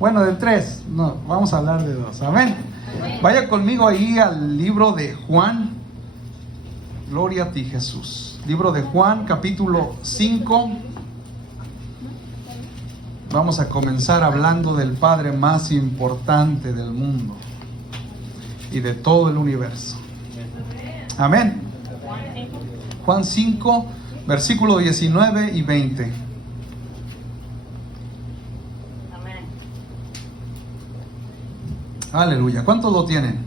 Bueno, de 3, no, vamos a hablar de 2, amén. Vaya conmigo ahí al libro de Juan. Gloria a ti, Jesús. Libro de Juan, capítulo 5. Vamos a comenzar hablando del Padre más importante del mundo y de todo el universo. Amén. Juan 5, versículo 19 y 20. Aleluya. ¿Cuántos lo tienen?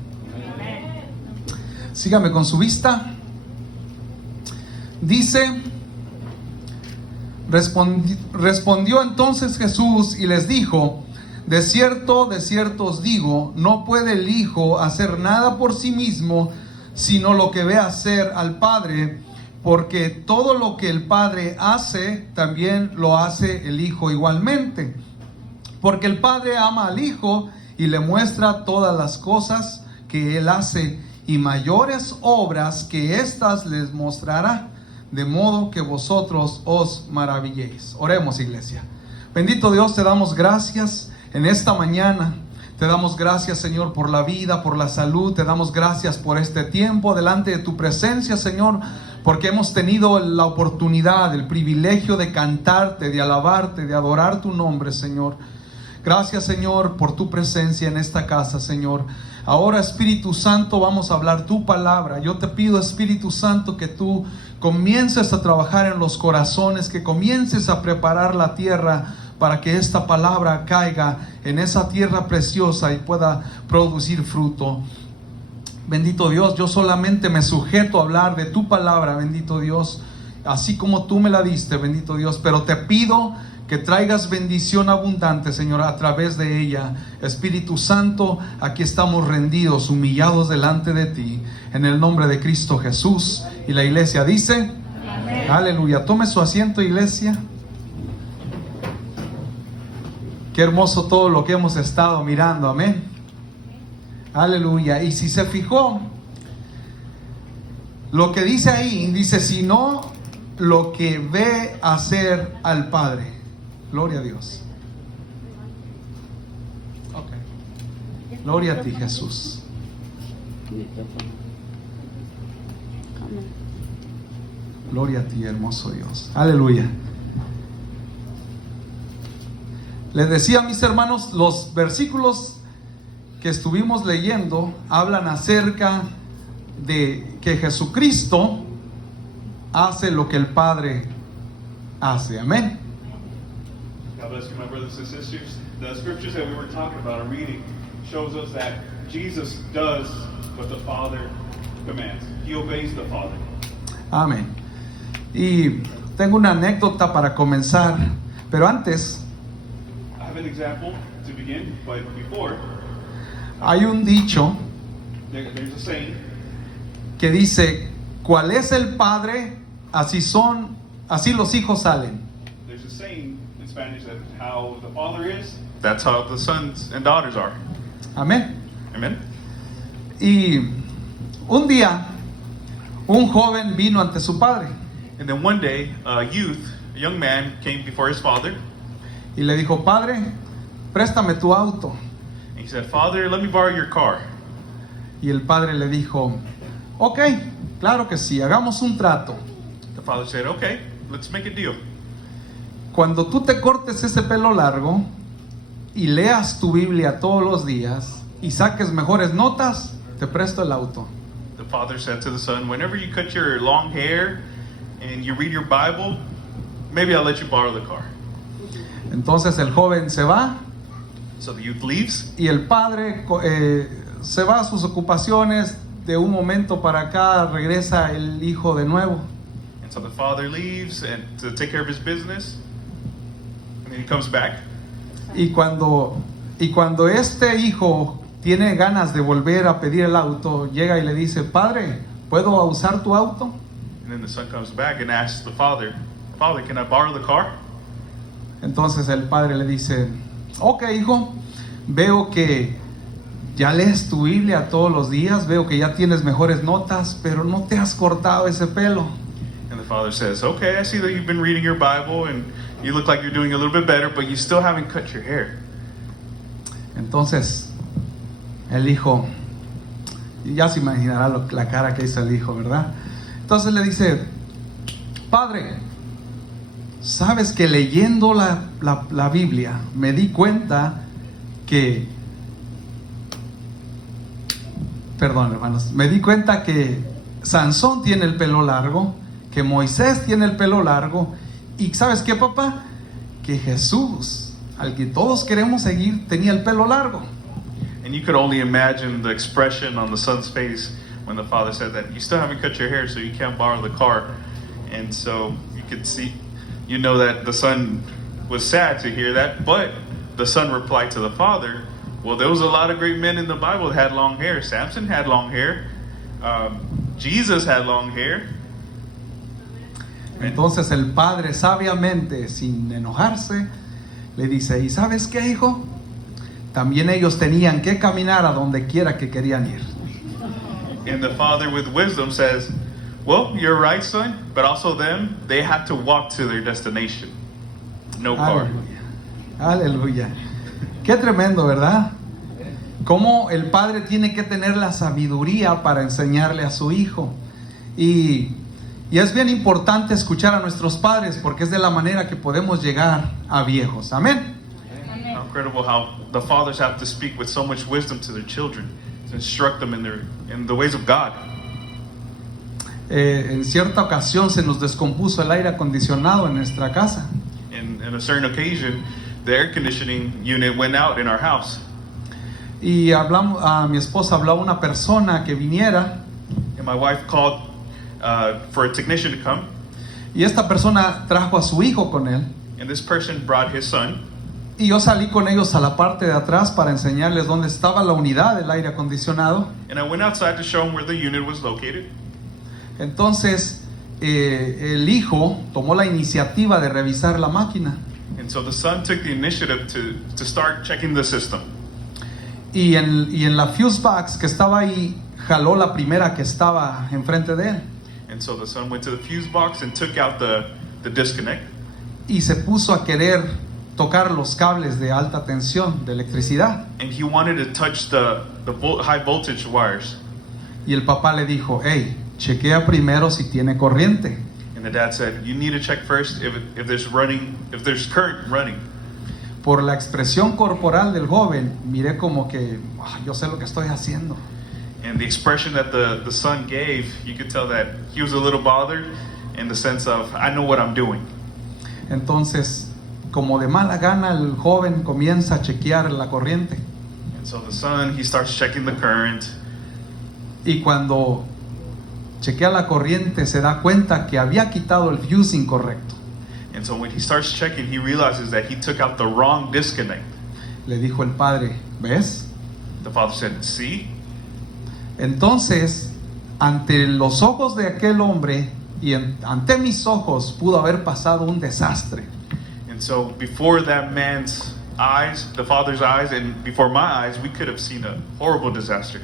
Sígame con su vista. Dice: respondió entonces Jesús y les dijo: de cierto os digo, no puede el Hijo hacer nada por sí mismo, sino lo que ve hacer al Padre, porque todo lo que el Padre hace, también lo hace el Hijo igualmente. Porque el Padre ama al Hijo y le muestra todas las cosas que Él hace, y mayores obras que éstas les mostrará, de modo que vosotros os maravilléis. Oremos, iglesia. Bendito Dios, te damos gracias en esta mañana. Te damos gracias, Señor, por la vida, por la salud. Te damos gracias por este tiempo delante de tu presencia, Señor, porque hemos tenido la oportunidad, el privilegio de cantarte, de alabarte, de adorar tu nombre, Señor. Gracias, Señor, por tu presencia en esta casa, Señor. Ahora, Espíritu Santo, vamos a hablar tu palabra. Yo te pido, Espíritu Santo, que tú comiences a trabajar en los corazones, que comiences a preparar la tierra para que esta palabra caiga en esa tierra preciosa y pueda producir fruto. Bendito Dios, yo solamente me sujeto a hablar de tu palabra, bendito Dios, así como tú me la diste, bendito Dios, pero te pido que traigas bendición abundante, Señor, a través de ella. Espíritu Santo, aquí estamos rendidos, humillados delante de ti, en el nombre de Cristo Jesús. Y la iglesia dice: amén. Aleluya. Tome su asiento, iglesia. Qué hermoso todo lo que hemos estado mirando, amén. Aleluya. Y si se fijó, lo que dice ahí, dice: sino lo que ve hacer al Padre. Gloria a Dios. Okay. Gloria a ti, Jesús. Gloria a ti, hermoso Dios. Aleluya. Les decía, mis hermanos, los versículos que estuvimos leyendo hablan acerca de que Jesucristo hace lo que el Padre hace. Amén. God bless you, my brothers and sisters. The scriptures that we were talking about and reading shows us that Jesus does what the Father commands. He obeys the Father. Amén. Y tengo una anécdota para comenzar, pero antes I have an example to begin, but before, hay un dicho there's a saying que dice: ¿cuál es el padre? Así los hijos salen. There's a saying in Spanish that how the Father is, that's how the sons and daughters are. Amén. Amen. Y un día un joven vino ante su padre And then one day, a young man, came before his father. y le dijo: padre, préstame tu auto. And he said, Father, let me borrow your car. Y el padre le dijo: ok, claro que sí, hagamos un trato. The father said, okay, let's make a deal. Cuando tú te cortes ese pelo largo y leas tu Biblia todos los días y saques mejores notas, te presto el auto. The father said to the son, whenever you cut your long hair and you read your Bible, maybe I'll let you borrow the car. Entonces el joven se va So the youth leaves, y el padre se va a sus ocupaciones. De un momento para acá regresa el hijo de nuevo. and so the father leaves and to take care of his business, and then he comes back. Y cuando este hijo tiene ganas de volver a pedir el auto, llega y le dice: padre, ¿puedo usar tu auto? And then the son comes back and asks the father, can I borrow the car? Entonces el padre le dice: ok, hijo, veo que ya lees tu Biblia todos los días, veo que ya tienes mejores notas, pero no te has cortado ese pelo. And the father says, okay, I see that you've been reading your Bible and you look like you're doing a little bit better, but you still haven't cut your hair. Entonces, el hijo, y ya se imaginará la cara que hizo el hijo, ¿verdad? Entonces le dice: Padre, sabes que leyendo la Biblia me di cuenta que, perdón hermanos, me di cuenta que Sansón tiene el pelo largo, que Moisés tiene el pelo largo, y ¿sabes qué, papá? Que Jesús, al que todos queremos seguir, tenía el pelo largo. And you could only imagine the expression on the son's face when the father said that. You still haven't cut your hair, so you can't borrow the car. And so you could see, you know that the son was sad to hear that, but the son replied to the father, well, there was a lot of great men in the Bible that had long hair. Samson had long hair. Jesus had long hair. Entonces el padre sabiamente, sin enojarse, le dice: ¿y sabes qué, hijo? También ellos tenían que caminar a donde quiera que querían ir. And the father with wisdom says, well, you're right, son, but also them, they had to walk to their destination. No car. Aleluya. Aleluya. Qué tremendo, ¿verdad? Cómo el padre tiene que tener la sabiduría para enseñarle a su hijo. Y es bien importante escuchar a nuestros padres, porque es de la manera que podemos llegar a viejos. Amén. Incredible how the fathers have to speak with so much wisdom to their children, to instruct them in the ways of God. En cierta ocasión se nos descompuso el aire acondicionado en nuestra casa. In a certain occasion, the air conditioning unit went out in our house. Y mi esposa habló a una persona que viniera. And my wife called for a technician to come. Y esta persona trajo a su hijo con él. And this person brought his son. Y yo salí con ellos a la parte de atrás para enseñarles dónde estaba la unidad del aire acondicionado. And I went outside to show them where the unit was located. Entonces el hijo tomó la iniciativa de revisar la máquina. And so the son took the initiative to start checking the system. Y en la fuse box que estaba ahí, jaló la primera que estaba enfrente de él. And so the son went to the fuse box and took out the disconnect. Y se puso a querer tocar los cables de alta tensión de electricidad. And he wanted to touch the high voltage wires. Y el papá le dijo: hey, chequea primero si tiene corriente. And the dad said, you need to check first if there's current running. Por la expresión corporal del joven, miré como que yo sé lo que estoy haciendo. And the expression that the son gave, you could tell that he was a little bothered in the sense of, I know what I'm doing. Entonces, como de mala gana, el joven comienza a chequear la corriente. And so the son, he starts checking the current. Y cuando chequea la corriente, se da cuenta que había quitado el fuse incorrecto. And so when he starts checking, he realizes that he took out the wrong disconnect. Le dijo el padre: ¿ves? The father said, see? Entonces, ante los ojos de aquel hombre y ante mis ojos, pudo haber pasado un desastre. And so before that man's eyes, the father's eyes, and before my eyes, we could have seen a horrible disaster.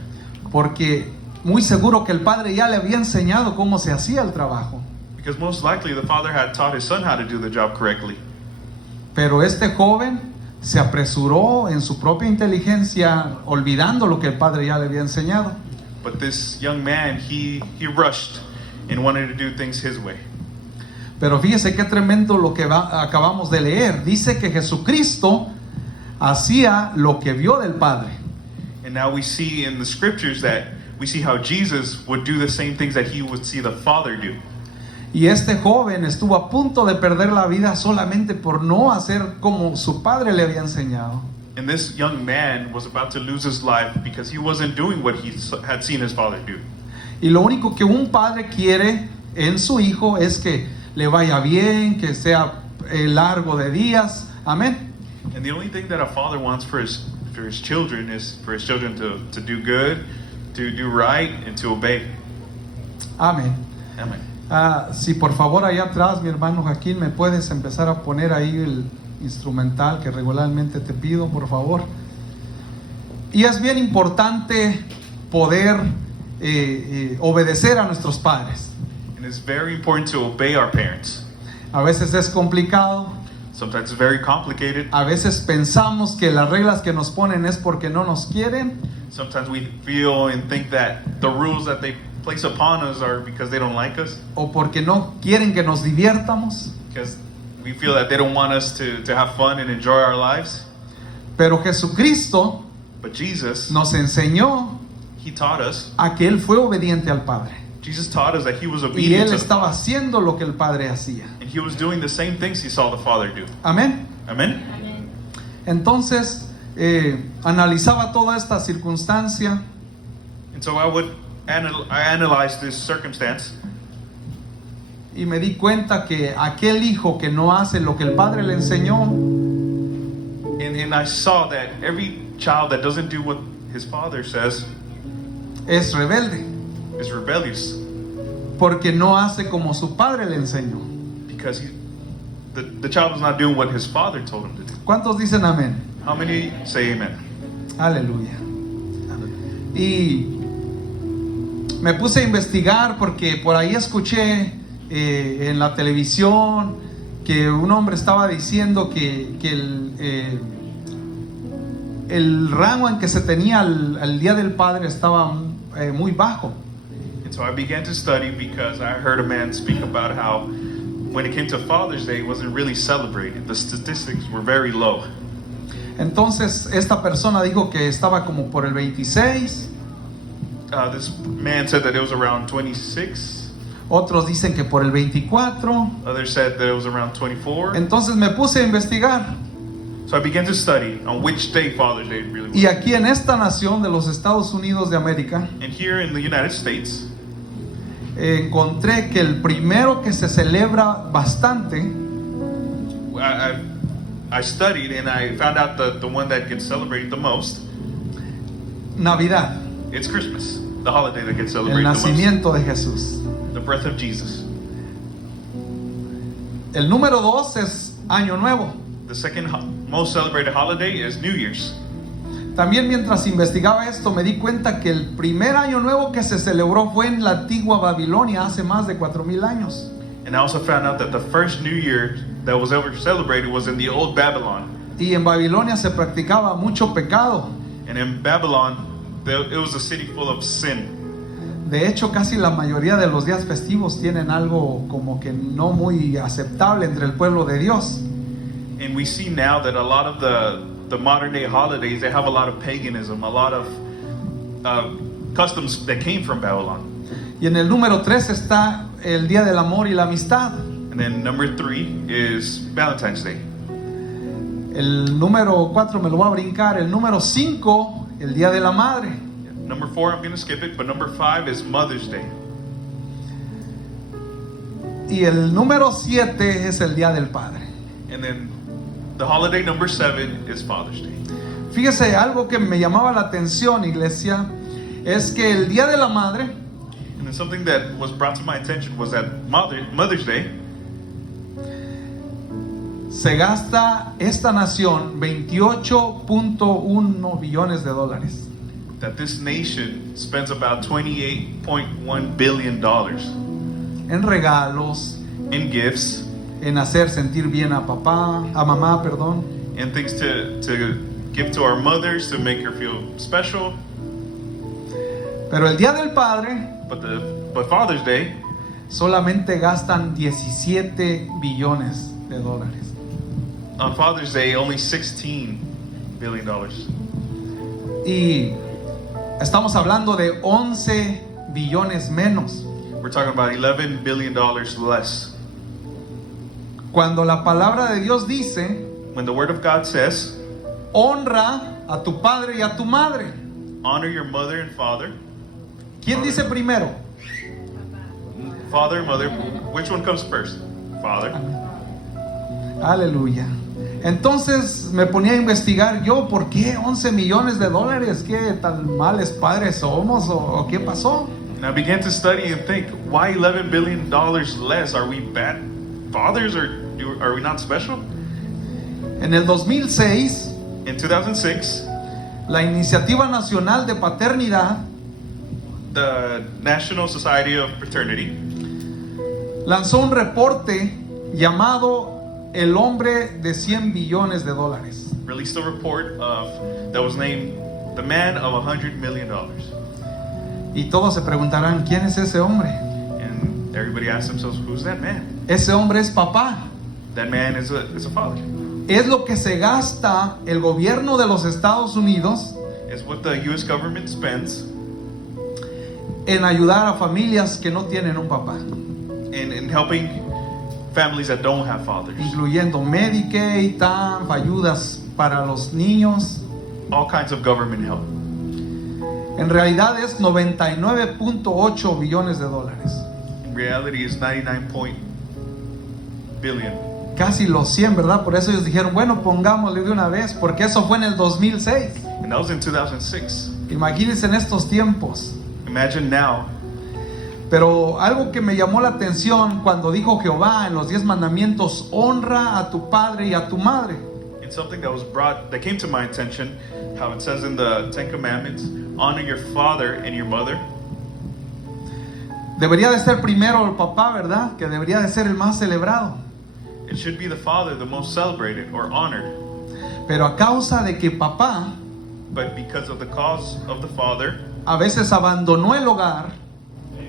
Porque muy seguro que el padre ya le había enseñado cómo se hacía el trabajo. Because most likely the father had taught his son how to do the job correctly. Pero este joven se apresuró en su propia inteligencia, olvidando lo que el padre ya le había enseñado. But this young man, he rushed and wanted to do things his way. Pero fíjese qué tremendo lo que acabamos de leer. Dice que Jesucristo hacía lo que vio del Padre. And now we see in the scriptures that we see how Jesus would do the same things that he would see the Father do. Y este joven estuvo a punto de perder la vida solamente por no hacer como su padre le había enseñado. And this young man was about to lose his life because he wasn't doing what he had seen his father do. Y lo único que un padre quiere en su hijo es que le vaya bien, que sea largo de días. Amén. And the only thing that a father wants for his children is for his children to do good, to do right, and to obey. Amén. Amen. Si por favor allá atrás, mi hermano Joaquín, me puedes empezar a poner ahí el instrumental que regularmente te pido, por favor. Y es bien importante poder obedecer a nuestros padres. And it's very important to obey our parents. A veces es complicado. Sometimes it's very complicated. A veces pensamos que las reglas que nos ponen es porque no nos quieren. Sometimes we feel and think that the rules that they place upon us are because they don't like us, O porque no quieren que nos divirtamos. because we feel that they don't want us to have fun and enjoy our lives. Pero Jesucristo But Jesus, nos enseñó He taught us. a que Él fue obediente al Padre. Jesus taught us that He was Y obedient Él to the estaba Father. haciendo lo que el Padre hacía. And He was doing the same things He saw the Father do. Amén. Amen? Entonces, analizaba toda esta circunstancia And so I analyzed this circumstance, y me di cuenta que aquel hijo que no hace lo que el Padre le enseñó, and I saw that every child that doesn't do what his father says es rebelde, is rebellious, porque no hace como su Padre le enseñó. because the child was not doing what his father told him to do. ¿Cuántos dicen amén? How many say amen? Aleluya. Y me puse a investigar porque por ahí escuché en la televisión que un hombre estaba diciendo que el rango en que se tenía al Día del Padre estaba muy bajo. And so I began to study because I heard a man speak about how when it came to Father's Day, it wasn't really celebrated. The statistics were very low. Entonces esta persona dijo que estaba como por el 26, This man said that it was around 26. otros dicen que por el 24. Others said that it was around 24. Entonces me puse a investigar. So I began to study on which day Father's Day really was. Y aquí en esta nación de los Estados Unidos de América, And here in the United States, encontré que el primero que se celebra bastante I studied and I found out that the one that gets celebrated the most, Navidad, it's Christmas, the holiday that gets el celebrated the nacimiento de Jesús. most, the birth of Jesus. El número 2 es Año Nuevo. The second most celebrated holiday is New Year's. También mientras investigaba esto me di cuenta que el primer Año Nuevo que se celebró fue en la antigua Babilonia hace más de 4,000 años. And I also found out that the first New Year that was ever celebrated was in the old Babylon. Y en Babilonia se practicaba mucho pecado. And in Babylon, it was a city full of sin. De hecho, casi la mayoría de los días festivos tienen algo como que no muy aceptable entre el pueblo de Dios. And we see now that a lot of the modern day holidays, they have a lot of paganism, a lot of customs that came from Babylon. Y en el número 3 está el Día del Amor y la Amistad. And then number 3 is Valentine's Day. El número 4 me lo voy a brincar. El número 5, el Día de la Madre. Number 4, I'm going to skip it, but number 5 is Mother's Day. Y el número 7 es el Día del Padre. And then the holiday number 7 is Father's Day. Fíjese, algo que me llamaba la atención, iglesia, es que el Día de la Madre And then something that was brought to my attention was that Mother's Day, se gasta esta nación 28.1 billones de dólares. that this nation spends about $28.1 billion En regalos, in gifts en hacer sentir bien a mamá, perdón. and things to give to our mothers to make her feel special. Pero el Día del Padre But Father's Day, solamente gastan 17 billones de dólares. on Father's Day, only $16 billion. Y estamos hablando de 11 billones menos. We're talking about $11 billion less. Cuando la palabra de Dios dice, When the Word of God says, honra a tu padre y a tu madre. honor your mother and father. ¿Quién dice primero? Father and mother, which one comes first? Father. Aleluya. Entonces me ponía a investigar yo, ¿por qué 11 millones de dólares? ¿Qué tan males padres somos o qué pasó? And I began to study and think, why $11 billion less? Are we bad fathers or are we not special? En el 2006, In 2006, la Iniciativa Nacional de Paternidad the National Society of Paternity lanzó un reporte llamado el hombre de 100 billones de dólares. released a report that was named the man of $100 million. Y todos se preguntarán, ¿quién es ese hombre? And everybody asked themselves, who's that man? Ese hombre es papá. That man is a father. Es lo que se gasta el gobierno de los Estados Unidos It's what the U.S. government spends en ayudar a familias que no tienen un papá, in helping families that don't have fathers. incluyendo Medicaid, TANF, ayudas para los niños. All kinds of government help. En realidad es 99.8 billones de dólares. In reality, it's 99 billion. Casi los 100, ¿verdad? Por eso ellos dijeron, bueno, pongámosle de una vez, porque eso fue en el 2006. And that was in 2006. Imagínense en estos tiempos. Imagine now. Pero algo que me llamó la atención cuando dijo Jehová en los 10 mandamientos, honra a tu padre y a tu madre. And something that came to my attention, how it says in the Ten Commandments, honor your father and your mother. Debería de ser primero el papá, ¿verdad? Que debería de ser el más celebrado. It should be the father, the most celebrated or honored. Pero a causa de que papá But because of the cause of the father, a veces abandonó el hogar,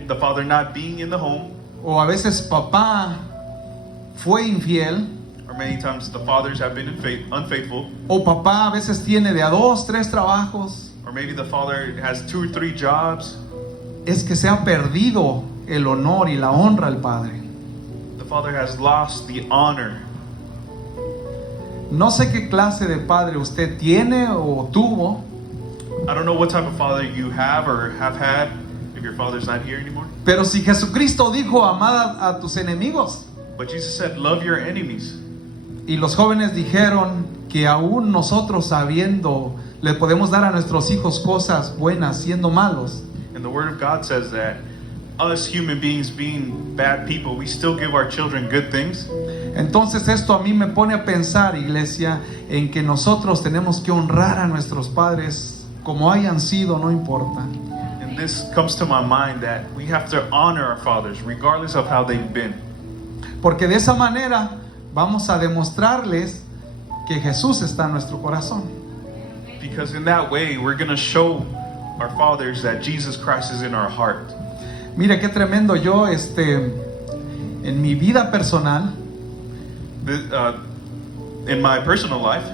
the father not being in the home, o a veces papá fue infiel, or many times the fathers have been unfaithful, o papá a veces tiene de a 2, 3 trabajos, or maybe the father has 2 or 3 jobs, es que se ha perdido el honor y la honra al padre. the father has lost the honor. No sé qué clase de padre usted tiene o tuvo, I don't know what type of father you have or have had if your father's not here anymore. pero si Jesucristo dijo, amad a tus enemigos, But Jesus said, love your enemies. y los jóvenes dijeron que aún nosotros sabiendo, le podemos dar a nuestros hijos cosas buenas siendo malos. And the Word of God says that us human beings being bad people, we still give our children good things. Entonces esto a mí me pone a pensar, iglesia, en que nosotros tenemos que honrar a nuestros padres como hayan sido, no importa. And this comes to my mind that we have to honor our fathers regardless of how they've been. Porque de esa manera vamos a demostrarles que Jesús está en nuestro corazón. Because in that way, we're going to show our fathers that Jesus Christ is in our heart. Mire qué tremendo, yo en mi vida personal, In my personal life,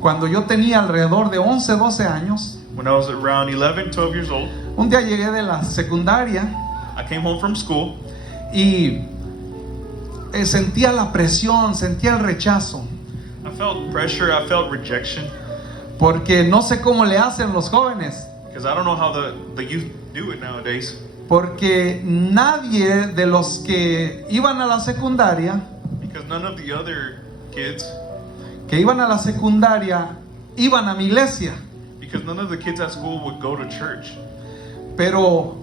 cuando yo tenía alrededor de 11, 12 años, when I was around 11, 12 years old, un día llegué de la secundaria I came home from school y sentía la presión, sentía el rechazo, I felt pressure, I felt rejection, porque no sé cómo le hacen los jóvenes, because I don't know how the youth do it nowadays. porque nadie de los que iban a la secundaria, Because none of the other kids, que iban a la secundaria, iban a mi iglesia, because none of the kids at school would go to church. pero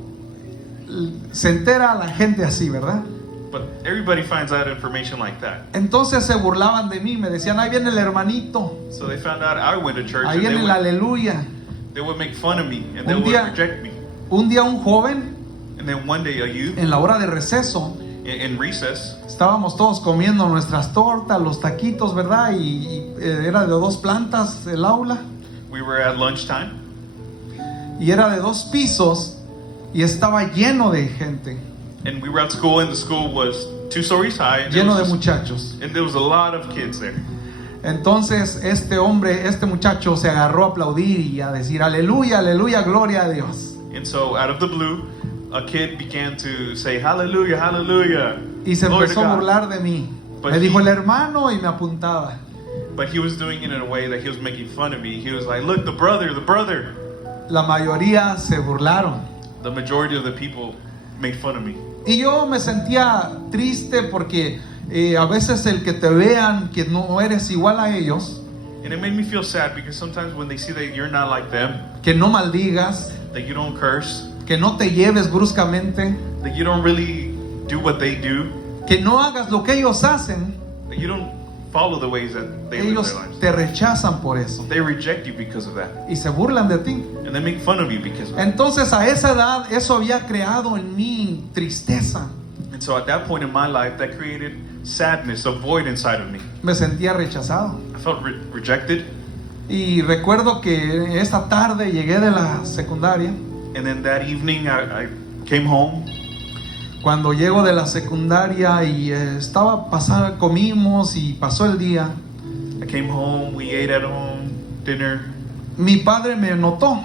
se entera la gente así, ¿verdad? But everybody finds out information like that. Entonces se burlaban de mí, me decían, ahí viene el hermanito, So they found out I went to church ahí and viene el aleluya. they would make fun of me and they Un would día- reject me. Un día un joven, And then one day a youth en la hora de receso, in recess, estábamos todos comiendo nuestras tortas, los taquitos, ¿verdad? Y era de 2 plantas el aula, we were at lunchtime y era de 2 pisos, y estaba lleno de gente, and we were at school and the school was 2 stories high and lleno de muchachos. and there was a lot of kids there. Entonces este muchacho se agarró a aplaudir y a decir, aleluya, aleluya, gloria a Dios. And so out of the blue, a kid began to say, hallelujah, hallelujah. Y se Glory to empezó a God. burlar de mí. But Me dijo he- el hermano y me apuntaba. But he was doing it in a way that he was making fun of me. He was like, look, the brother. La mayoría se burlaron. The majority of the people made fun of me. Y yo me sentía triste porque a veces el que te vean que no eres igual a ellos, And it made me feel sad because sometimes when they see that you're not like them, que no maldigas, that you don't curse, que no te lleves bruscamente, that you don't really do what they do, que no hagas lo que ellos hacen, that you don't follow the ways that they live ellos their lives. te rechazan por eso They reject you because of that. y se burlan de ti. And they make fun of you because of that. Entonces a esa edad eso había creado en mí tristeza. And so at that point in my life, that created sadness, a void inside of me. Me sentía rechazado. I felt rejected. Y recuerdo que esta tarde llegué de la secundaria. And then that evening, I came home. Cuando llego de la secundaria y comimos y pasó el día, I came home, we ate at home, dinner. mi padre me notó,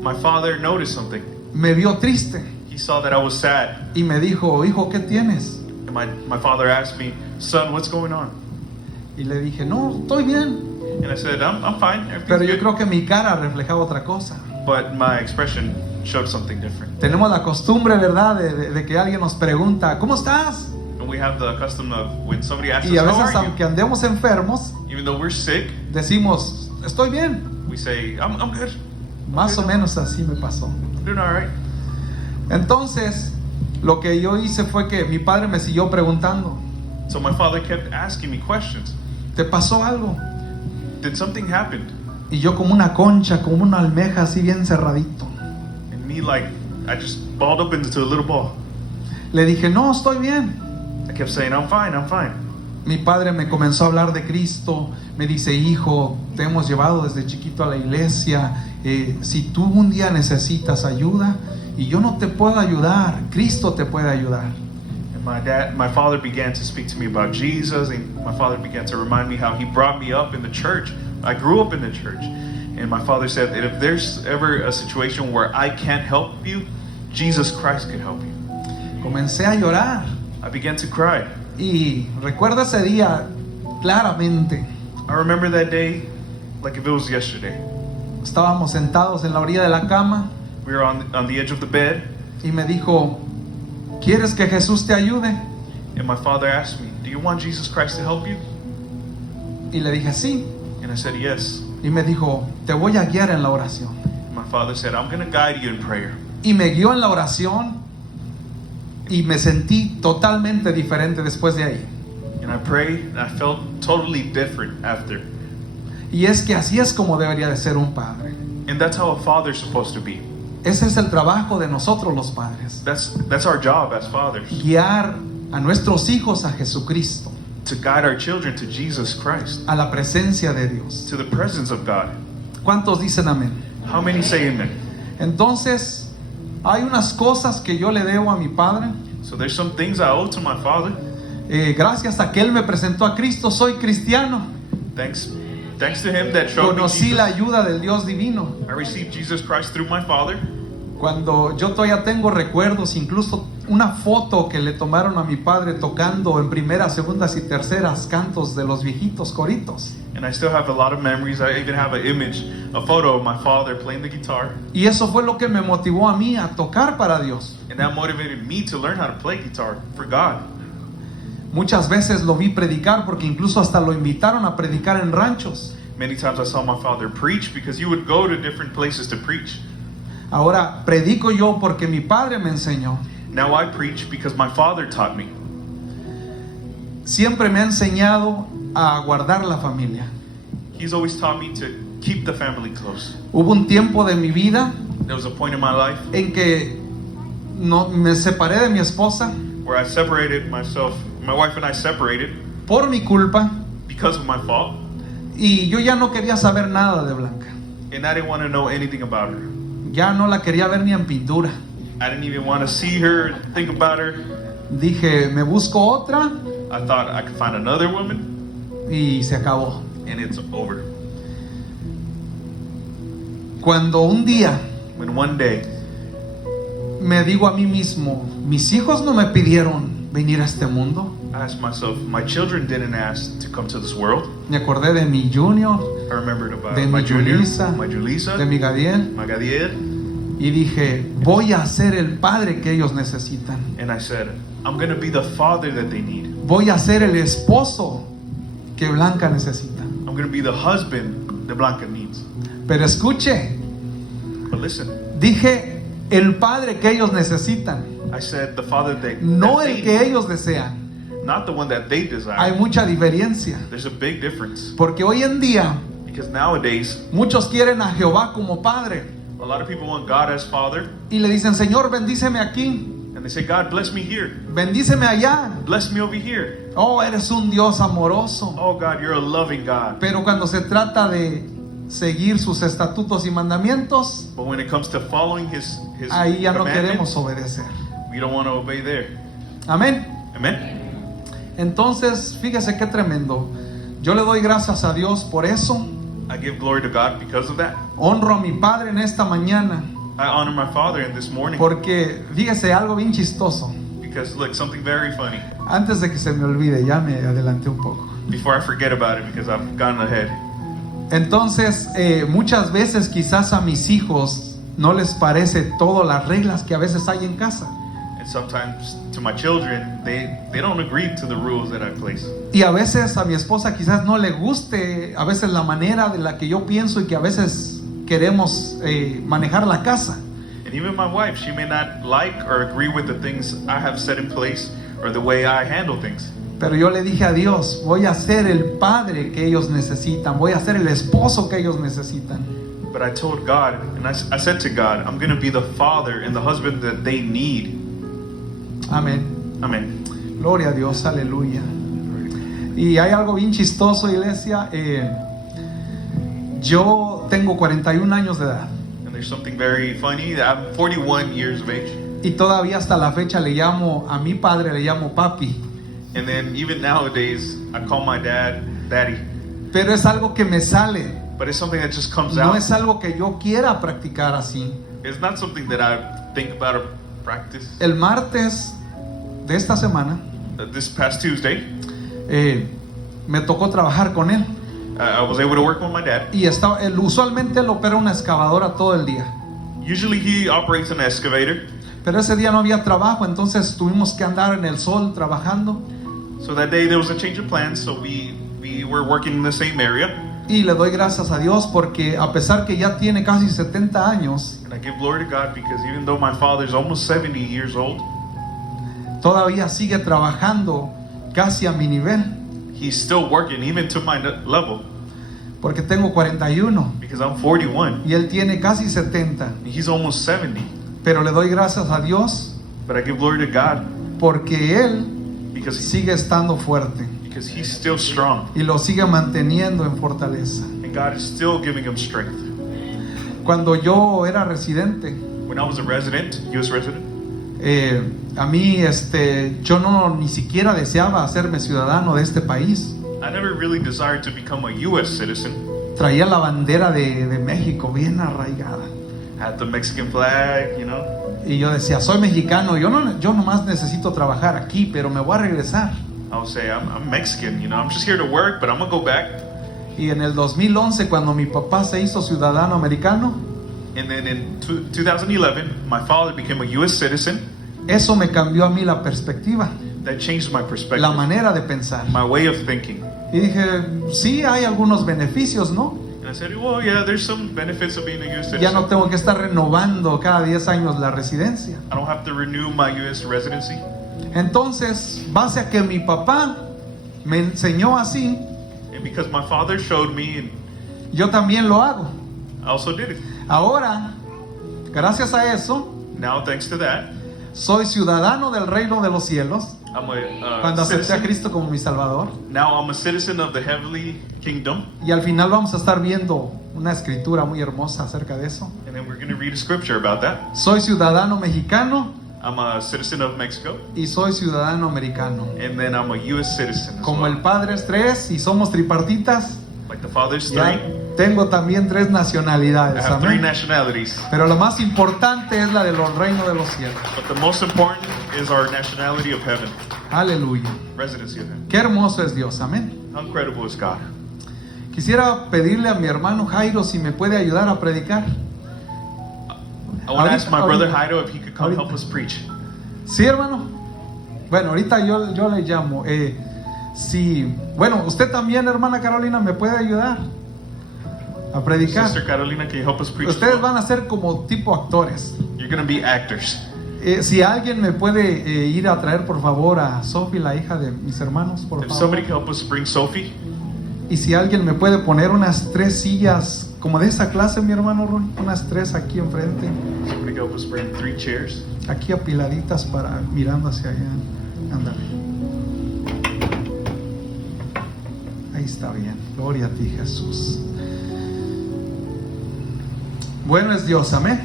My father noticed something. me vio triste He saw that I was sad. y me dijo, hijo, ¿qué tienes? And my father asked me, son, what's going on? Y le dije, no, estoy bien. And I said, I'm fine. Pero Everything's yo good. creo que mi cara reflejaba otra cosa. But my expression showed something different. Tenemos la costumbre, ¿verdad?, de que alguien nos pregunta, ¿cómo estás? And we have the custom of when somebody asks Y us, a how veces, are aunque andemos enfermos, you? Even though we're sick, decimos, estoy bien. we say, I'm good. Más o menos así me pasó. I'm doing all right. Entonces, lo que yo hice fue que mi padre me siguió preguntando, So my father kept asking me questions. ¿te pasó algo? Did something happen? Y yo como una concha, como una almeja así bien cerradito. And me like, I just balled up into a little ball. Le dije, no, estoy bien. I kept saying, I'm fine, I'm fine. Mi padre me comenzó a hablar de Cristo. Me dice, hijo, te hemos llevado desde chiquito a la iglesia. Si tú un día necesitas ayuda y yo no te puedo ayudar, Cristo te puede ayudar. And my father began to speak to me about Jesus, and my father began to remind me how he brought me up in the church. I grew up in the church. And my father said that if there's ever a situation where I can't help you, Jesus Christ can help you. Comencé a llorar I began to cry. y recuerdo ese día claramente. I remember that day like if it was yesterday. Estábamos sentados en la orilla de la cama We were on the edge of the bed, y me dijo, ¿quieres que Jesús te ayude? and my father asked me, do you want Jesus Christ to help you? Y le dije, sí. And I said, yes. Y me dijo, te voy a guiar en la oración. My father said, I'm going to guide you in prayer. Y me guió en la oración y me sentí totalmente diferente después de ahí. And I prayed, and I felt totally different after. Y es que así es como debería de ser un padre. And that's how a father's supposed to be. Ese es el trabajo de nosotros los padres. That's our job as fathers, Guiar a nuestros hijos a Jesucristo, to guide our children to Jesus Christ, a la presencia de Dios. to the presence of God. ¿Cuántos dicen amén? How many say amen? Entonces, hay unas cosas que yo le debo a mi padre. So there's some things I owe to my father. Gracias a que él me presentó a Cristo, soy cristiano. Thanks to him that showed me Conocí la Jesus. ayuda del Dios divino. I received Jesus Christ through my father. Cuando yo todavía tengo recuerdos, incluso una foto que le tomaron a mi padre tocando en primeras, segundas y terceras cantos de los viejitos coritos. And I still have a lot of memories. I even have an image, a photo of my father playing the guitar. Y eso fue lo que me motivó a mí a tocar para Dios. And that motivated me to learn how to play guitar for God. Muchas veces lo vi predicar porque incluso hasta lo invitaron a predicar en ranchos. Many times I saw my father preach because he would go to different places to preach. Ahora predico yo porque mi padre me enseñó. Now I preach because my father taught me. Siempre me ha enseñado a guardar la familia. He's always taught me to keep the family close. Hubo un tiempo de mi vida There was a point in my life en que no, me separé de mi esposa where I separated myself. My wife and I separated por mi culpa because of my fault. y yo ya no quería saber nada de Blanca. And I didn't want to know anything about her. Ya no la quería ver ni en pintura. I didn't even want to see her, think about her. Dije, me busco otra I thought I could find another woman, y se acabó. and it's over. Cuando un día When one day me digo a mí mismo, mis hijos no me pidieron venir a este mundo. I asked myself, my children didn't ask to come to this world. Me acordé de mi Junior, I remembered about de my mi junior, Julissa, my Julissa, de mi Gadiel, my Gadiel, y dije, voy a ser el padre que ellos necesitan. and I said, I'm going to be the father that they need. Voy a ser el esposo que Blanca necesita. I'm going to be the husband that Blanca needs. Pero escuche, But listen, dije el padre que ellos necesitan, I said the father that, no that el they que need, ellos desean. not the one that they desire. Hay mucha diferencia, There's a big difference. porque hoy en día Because nowadays, muchos quieren a Jehová como padre a lot of people want God as father, y le dicen, Señor, bendíceme aquí. And they say, God, bless me here. Bendíceme allá. Bless me over here. Oh, eres un Dios amoroso. Oh, God, you're a loving God. Pero cuando se trata de seguir sus estatutos y mandamientos, But when it comes to following His ahí ya no commandments, queremos obedecer. we don't want to obey there. Amén. Amen? Entonces, fíjese qué tremendo. Yo le doy gracias a Dios por eso. I give glory to God because of that. Honro a mi Padre en esta mañana. I honor my Father in this morning Porque, fíjese, algo bien chistoso. because, look, something very funny. Antes de que se me olvide, ya me adelanté un poco. Before I forget about it because I've gone ahead. Entonces, muchas veces quizás a mis hijos no les parece todas las reglas que a veces hay en casa. And sometimes to my children, they don't agree to the rules that I place. Y a veces a mi esposa quizás no le guste a veces la manera de la que yo pienso y que a veces queremos manejar la casa. And even my wife, she may not like or agree with the things I have set in place or the way I handle things. Pero yo le dije a Dios, voy a ser el padre que ellos necesitan, voy a ser el esposo que ellos necesitan. But I told God, and I said to God, I'm going to be the father and the husband that they need. Amén. Amen. Gloria a Dios, aleluya. Y hay algo bien chistoso, iglesia. Yo tengo 41 años de edad. And there's something very funny. I'm 41 years of age. Y todavía hasta la fecha le llamo a mi padre, le llamo papi. And then even nowadays, I call my dad daddy. Pero es algo que me sale. But it's something that just comes No out. es algo que yo quiera practicar así. It's not something that I think about or practice. El martes de esta semana This past Tuesday, me tocó trabajar con él. I was able to work with my dad. Y él usualmente él opera una excavadora todo el día. Usually he operates an excavator. Pero ese día no había trabajo, entonces tuvimos que andar en el sol trabajando. So that day there was a change of plans, so we were working in the same area. Y le doy gracias a Dios porque a pesar que ya tiene casi 70 años, And I give glory to God because even though my father's almost 70 years old, todavía sigue trabajando casi a mi nivel. he's still working even to my level Porque tengo 41 because I'm 41 y él tiene casi 70. and he's almost 70. Pero le doy gracias a Dios But I give glory to God porque él because sigue estando fuerte he's still strong y lo sigue manteniendo en fortaleza. and God is still giving him strength. Cuando yo era residente, When I was a resident, U.S. resident, a mí yo no ni siquiera deseaba hacerme ciudadano de este país. I never really desired to become a U.S. citizen. Traía la bandera de México bien arraigada. I had the Mexican flag, you know. Y yo decía, soy mexicano, yo nomás necesito trabajar aquí, pero me voy a regresar. I would say, I'm Mexican, you know, I'm just here to work, but I'm going to go back. Y en el 2011, cuando mi papá se hizo ciudadano americano, And then in 2011, my father became a U.S. citizen. eso me cambió a mí la perspectiva, That changed my perspective, la manera de pensar. my way of thinking. Y dije, sí, hay algunos beneficios, ¿no? And I said, well, yeah, there's some benefits of being a U.S. Ya no citizen. tengo que estar renovando cada 10 años la residencia. I don't have to renew my U.S. residency. Entonces, base a que mi papá me enseñó así, And because my father showed me, and yo también lo hago. I also did it. Ahora, gracias a eso, Now, thanks to that, soy ciudadano del reino de los cielos. I'm Cuando a acepté a citizen. Cristo como mi Salvador. Now I'm a citizen of the heavenly kingdom. Y al final vamos a estar viendo una escritura muy hermosa acerca de eso. And then we're going to read a scripture about that. Soy ciudadano mexicano I'm a citizen of Mexico. y soy ciudadano americano. And then I'm a U.S. citizen as Como well. el Padre es tres y somos tripartitas, Like the father's ya three. tengo también 3 I nacionalidades. have 3 Amén. nationalities. Pero lo más importante es la de los reinos de los cielos. But the most important is our nationality of heaven. Aleluya. Residency of heaven. Qué hermoso es Dios. Amén. How incredible is God? Quisiera pedirle a mi hermano Jairo si me puede ayudar a predicar. I want to ask my Ahorita- brother Jairo if he could come ahorita. help us preach. Sí, hermano. Bueno, ahorita yo le llamo. Sí. Bueno, usted también, hermana Carolina, me puede ayudar a predicar. Sister Carolina, can you help us preach? as Ustedes well? van a ser como tipo actores. You're going to be actors. Si alguien me puede ir a traer, por favor, a Sophie, la hija de mis hermanos, por If favor. somebody can help us bring Sophie. Y si alguien me puede poner unas 3 sillas, como de esa clase, mi hermano Ron, unas 3 aquí enfrente. Somebody could help us bring 3 chairs. Aquí apiladitas para mirando hacia allá. Ándale. Ahí está bien. Gloria a ti, Jesús. Bueno es Dios, amén.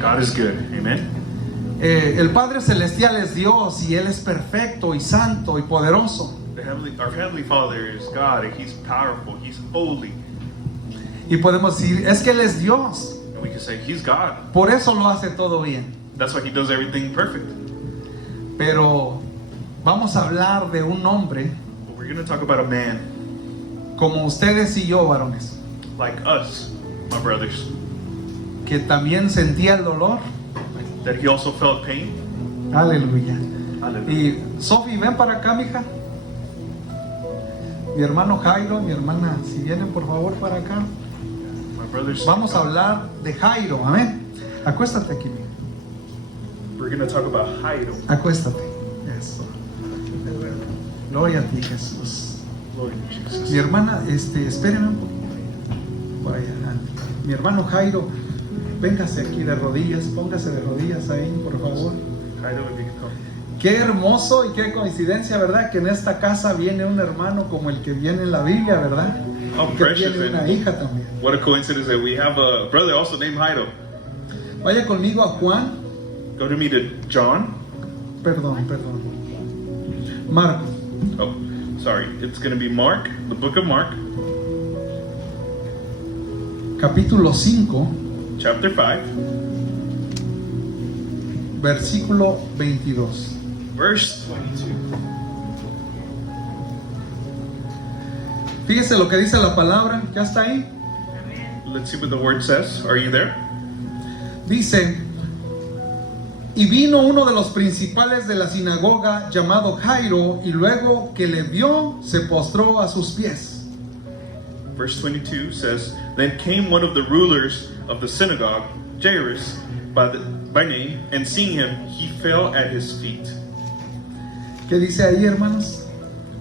God is good. Amen. El Padre Celestial es Dios y Él es perfecto y santo y poderoso. Our Heavenly Father is God, and He's powerful, He's holy. Y podemos decir, es que Él es Dios. And we can say, He's God. Por eso lo hace todo bien. That's why He does everything perfect. Pero vamos a hablar de un hombre But we're going to talk about a man como ustedes y yo, varones, like us, my brothers, que también sentía el dolor. that He also felt pain. Aleluya. Hallelujah. Y Sofi, ven para acá, mija. Mi hermano Jairo, mi hermana, si vienen por favor para acá. My brothers, Vamos a hablar de Jairo, amén. Acuéstate aquí, mija. we're going to talk about Jairo. Acuéstate. Eso. Gloria a ti, Jesús. Lord Jesus. Mi hermana, espérenme un poquito. Vaya, mi hermano Jairo, véngase aquí de rodillas, póngase de rodillas ahí, por favor. Jairo, if you could come. Qué hermoso y qué coincidencia, ¿verdad? Que en esta casa viene un hermano como el que viene en la Biblia, ¿verdad? How Y que precious, tiene una and hija también. what a coincidence that we have a brother also named Jairo. Vaya conmigo a Juan, Go to me to John. perdón. Marcos, Oh, sorry. It's going to be Mark, the book of Mark, capítulo 5, chapter 5, versículo 22. verse 22. Fíjese lo que dice la palabra, ¿ya está ahí? Let's see what the word says. Are you there? Dice, y vino uno de los principales de la sinagoga llamado Jairo, y luego que le vio, se postró a sus pies. Verse 22 says, Then came one of the rulers of the synagogue, Jairus, by name, and seeing him, he fell at his feet. ¿Qué dice ahí, hermanos?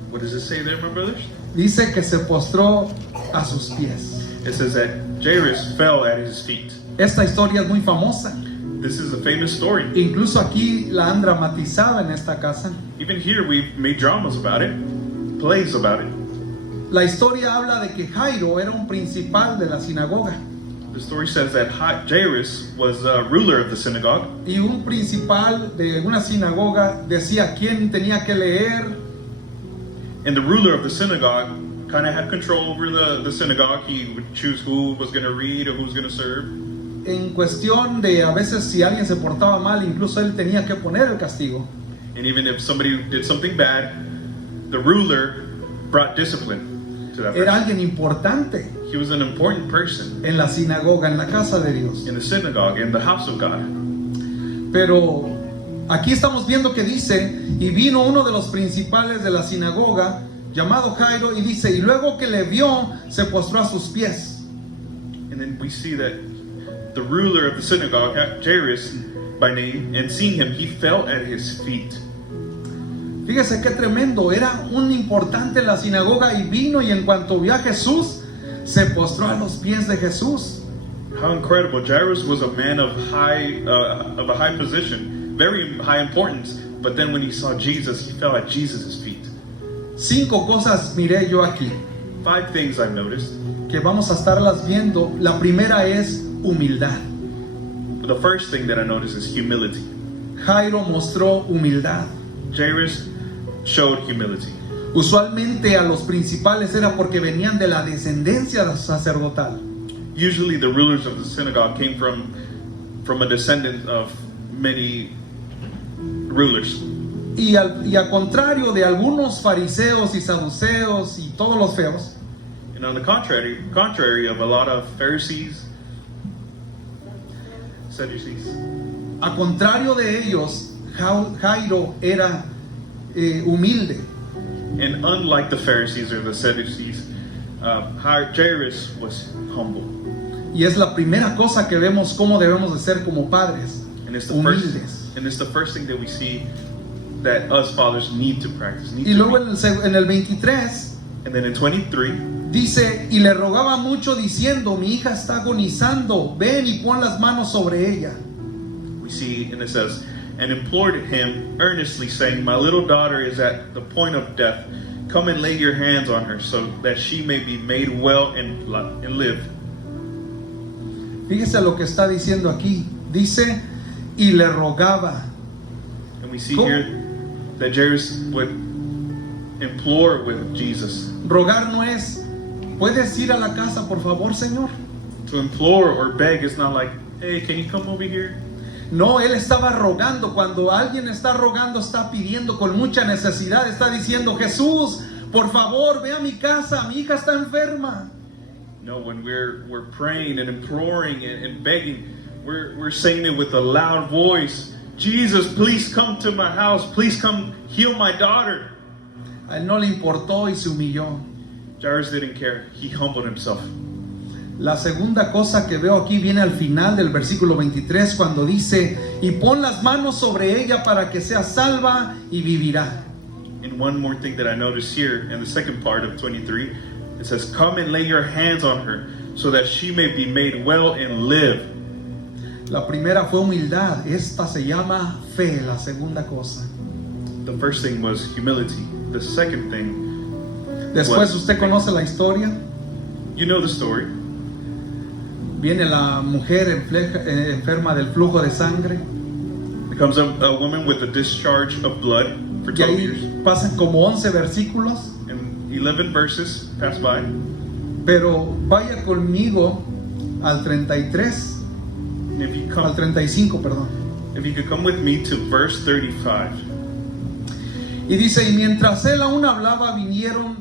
What does it say there, my brothers? Dice que se postró a sus pies. It says that Jairus fell at his feet. Esta historia es muy famosa. This is a famous story. Incluso aquí la han dramatizado en esta casa. Even here, we've made dramas about it, plays about it. La historia habla de que Jairo era un principal de la sinagoga. The story says that Jairus was a ruler of the synagogue, Y un principal de una sinagoga decía quién tenía que leer, and the ruler of the synagogue kind of had control over the synagogue. He would choose who was going to read or who was going to serve. en cuestión de a veces si alguien se portaba mal, incluso él tenía que poner el castigo. And even if somebody did something bad, the ruler brought discipline to that Era person. alguien importante He was an important person en la sinagoga, en la casa de Dios. in the synagogue, in the house of God. Pero aquí estamos viendo que dice, y vino uno de los principales de la sinagoga, llamado Jairo, y dice, y luego que le vio, se postró a sus pies. And then we see that the ruler of the synagogue, Jairus by name, and seeing him, he fell at his feet. Fíjese qué tremendo, era un importante en la sinagoga y vino y en cuanto vio a Jesús, se postró a los pies de Jesús. How incredible! Jairus was a man of a high position, very high importance. But then when he saw Jesus, he fell at Jesus' feet. 5 cosas miré yo aquí, 5 things I've noticed. que vamos a estarlas viendo. La primera es humildad. The first thing that I noticed is humility. Jairo mostró humildad. Jairus showed humility. Usualmente a los principales era porque venían de la descendencia sacerdotal. Usually the rulers of the synagogue came from a descendant of many rulers. Y a contrario de algunos fariseos y saduceos y todos los feos, And on the contrary of a lot of Pharisees, Sadducees, a contrario de ellos, Jairo era humilde. and unlike the Pharisees or the Sadducees, Jairus was humble. Y es la primera cosa que vemos cómo debemos de ser como padres, And it's the humildes. first thing that we see that us fathers need to practice. Y luego en el 23 And then in 23, dice, y le rogaba mucho diciendo, mi hija está agonizando, ven y pon las manos sobre ella. see, and it says, and implored him earnestly, saying, my little daughter is at the point of death. Come and lay your hands on her, so that she may be made well and live. Fíjese lo que está diciendo aquí. Dice, y le rogaba. And we see ¿Cómo? here that Jairus would implore with Jesus. Rogar no es, ¿puedes ir a la casa, por favor, Señor? To implore or beg is not like, hey, can you come over here? No, él estaba rogando. Cuando alguien está rogando, está pidiendo con mucha necesidad. Está diciendo, Jesús, por favor, ve a mi casa, mi hija está enferma. No, when we're praying and imploring and begging, we're saying it with a loud voice. Jesus, please come to my house. Please come heal my daughter. A él no le importó y se humilló. Jairus didn't care. He humbled himself. La segunda cosa que veo aquí viene al final del versículo 23 cuando dice, y pon las manos sobre ella para que sea salva y vivirá. And one more thing that I noticed here in the second part of 23, it says, come and lay your hands on her so that she may be made well and live. La primera fue humildad, esta se llama fe, la segunda cosa. The first thing was humility. The second thing, Después usted conoce la historia. you know the story. Viene la mujer enferma del flujo de sangre. There comes a woman with a discharge of blood for Y 12 years. ahí pasan como 11 versículos. And 11 verses pass by. Pero vaya conmigo al 33, And if you al come, 35, perdón. if you could come with me to verse 35. Y dice, y mientras él aún hablaba, vinieron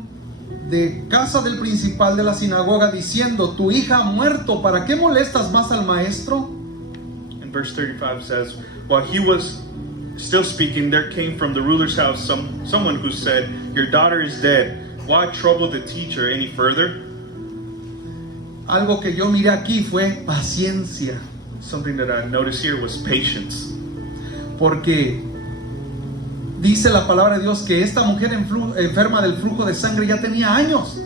de casa del principal de la sinagoga diciendo, tu hija ha muerto, ¿para qué molestas más al maestro? And verse 35 says, while he was still speaking, there came from the ruler's house someone who said, your daughter is dead. Why trouble the teacher any further? Algo que yo miré aquí fue paciencia, Something that I noticed here was patience. porque dice la palabra de Dios que esta mujer enferma del flujo de sangre ya tenía años.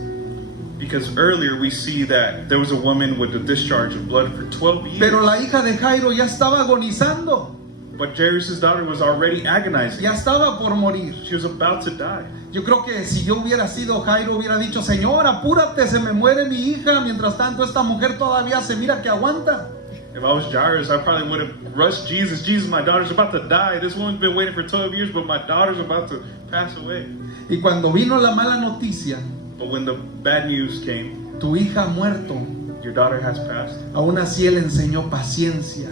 Because earlier we see that there was a woman with a discharge of blood for 12 years. Pero la hija de Jairo ya estaba agonizando, But Jairus' daughter was already agonizing. ya estaba por morir. She was about to die. Yo creo que si yo hubiera sido Jairo, hubiera dicho, Señor, apúrate, se me muere mi hija. Mientras tanto, esta mujer todavía se mira que aguanta. If I was Jairus, I probably would have rushed Jesus. Jesus, my daughter's about to die. This woman's been waiting for 12 years, but my daughter's about to pass away. Y cuando vino la mala noticia, But when the bad news came, tu hija ha muerto, your daughter has passed. aún así él enseñó paciencia.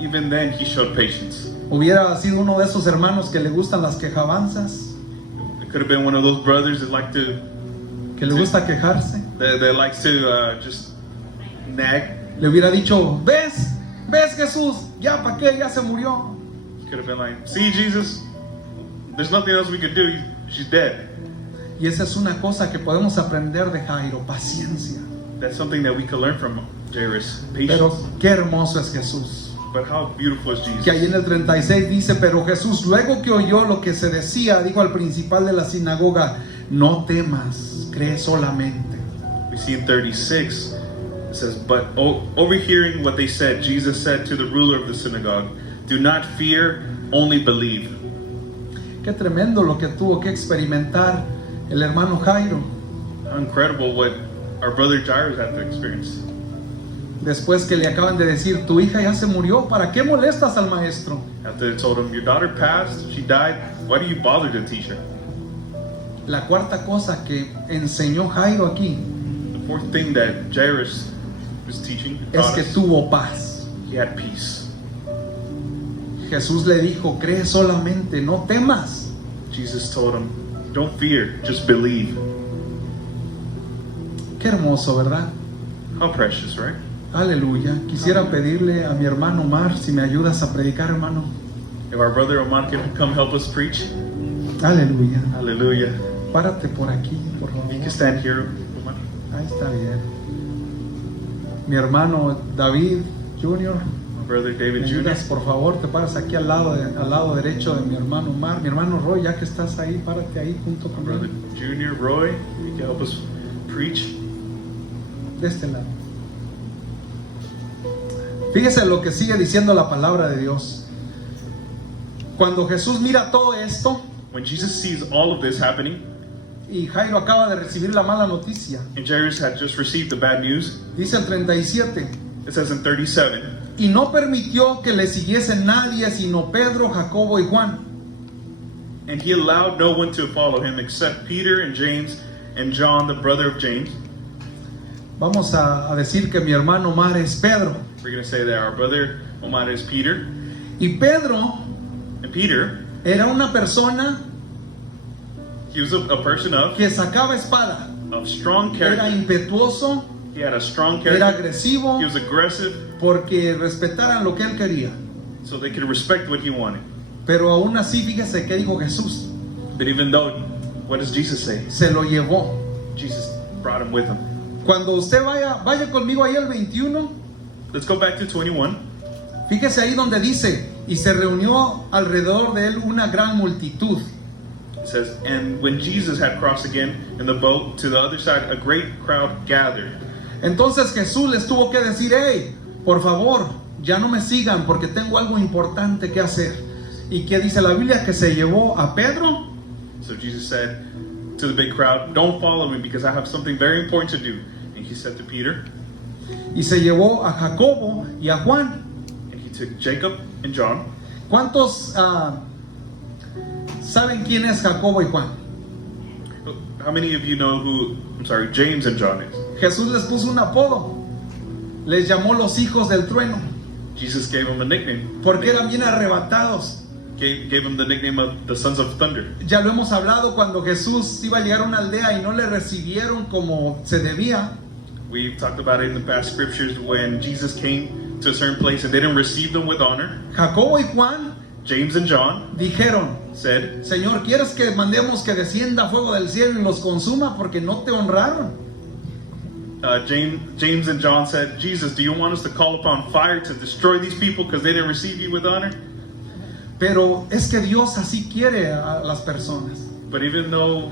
Even then, he showed patience. Hubiera sido uno de esos hermanos que le gustan las quejabanzas, It could have been one of those brothers that like to, que le gusta quejarse. that likes to just nag. Le hubiera dicho, ¿ves? ¿Ves, Jesús? Ya, ¿para qué? Ya se murió. He could have been like, see, Jesus, there's nothing else we could do. She's dead. Y esa es una cosa que podemos aprender de Jairo, paciencia. That's something that we can learn from Jairus. Pero Patience. qué hermoso es Jesús. But how beautiful is Jesus? Que ahí en el 36 dice, pero Jesús, luego que oyó lo que se decía, dijo al principal de la sinagoga, no temas, cree solamente. We see in 36, it says, but overhearing what they said, Jesus said to the ruler of the synagogue, do not fear, only believe. Qué tremendo lo que tuvo que experimentar el hermano Jairo. How incredible what our brother Jairus had to experience. Después que le acaban de decir, tu hija ya se murió, ¿para qué molestas al maestro? After they told him, your daughter passed, she died, why do you bother the teacher? La cuarta cosa que enseñó Jairo aquí The fourth thing that Jairus was teaching, es taught que us, tuvo paz. he had peace. Jesús le dijo, cree solamente, no temas. Jesus told him, don't fear, just believe. Qué hermoso, ¿verdad? How precious, right? Aleluya. Quisiera pedirle a mi hermano Omar si me ayudas a predicar, hermano. If our brother Oman can come help us preach, Aleluya. hallelujah. Párate por aquí, por favor. You can stand here, Oman. Ahí está bien. Mi hermano David Jr., My brother ¿me David Jr. ayudas, por favor? Te paras aquí al lado derecho de mi hermano Omar. Mi hermano Roy, ya que estás ahí, párate ahí junto My con brother él. Junior Roy, you can help us preach. De este lado. Fíjese lo que sigue diciendo la palabra de Dios. Cuando Jesús mira todo esto when Jesus sees all of this happening, y Jairo acaba de recibir la mala noticia, and Jairus had just received the bad news, dice el 37, it says in 37, y no permitió que le siguiese nadie sino Pedro, Jacobo y Juan. and he allowed no one to follow him except Peter and James and John, the brother of James. Vamos a decir que mi hermano Omar es Pedro. We're going to say that our brother Omar is Peter. Y Pedro And Peter, era una persona he was a person que sacaba espada. of strong Era character. impetuoso, He had a strong era character. agresivo, He was aggressive, porque respetaran lo que él quería. so they could respect what he wanted. Pero aún así, fíjese que dijo Jesús, But even though, what does Jesus say? se lo llevó. Jesus brought him with him. Cuando usted vaya conmigo ahí al 21, Let's go back to 21. fíjese ahí donde dice, y se reunió alrededor de él una gran multitud. It says, and when Jesus had crossed again in the boat to the other side, a great crowd gathered. Entonces Jesús les tuvo que decir, hey, por favor, ya no me sigan porque tengo algo importante que hacer. ¿Y qué dice la Biblia? Que se llevó a Pedro, So Jesus said to the big crowd, don't follow me because I have something very important to do. And he said to Peter, y se llevó a Jacobo y a Juan. and he took Jacob and John. ¿Cuántos saben quién es Jacobo y Juan? How many of you know who, James and John is? Jesús les puso un apodo. Les llamó los hijos del trueno, Jesus gave them a nickname. porque eran bien arrebatados. Gave them the nickname of the sons of thunder. Ya lo hemos hablado cuando Jesús iba a llegar a una aldea y no le recibieron como se debía. We've talked about it in the past scriptures when Jesus came to a certain place and they didn't receive them with honor. Jacobo y Juan James and John dijeron, said, Señor, ¿quieres que mandemos que descienda fuego del cielo y los consuma porque no te honraron? James and John said, Jesus, do you want us to call upon fire to destroy these people because they didn't receive you with honor? Pero es que Dios así quiere a las personas. But even though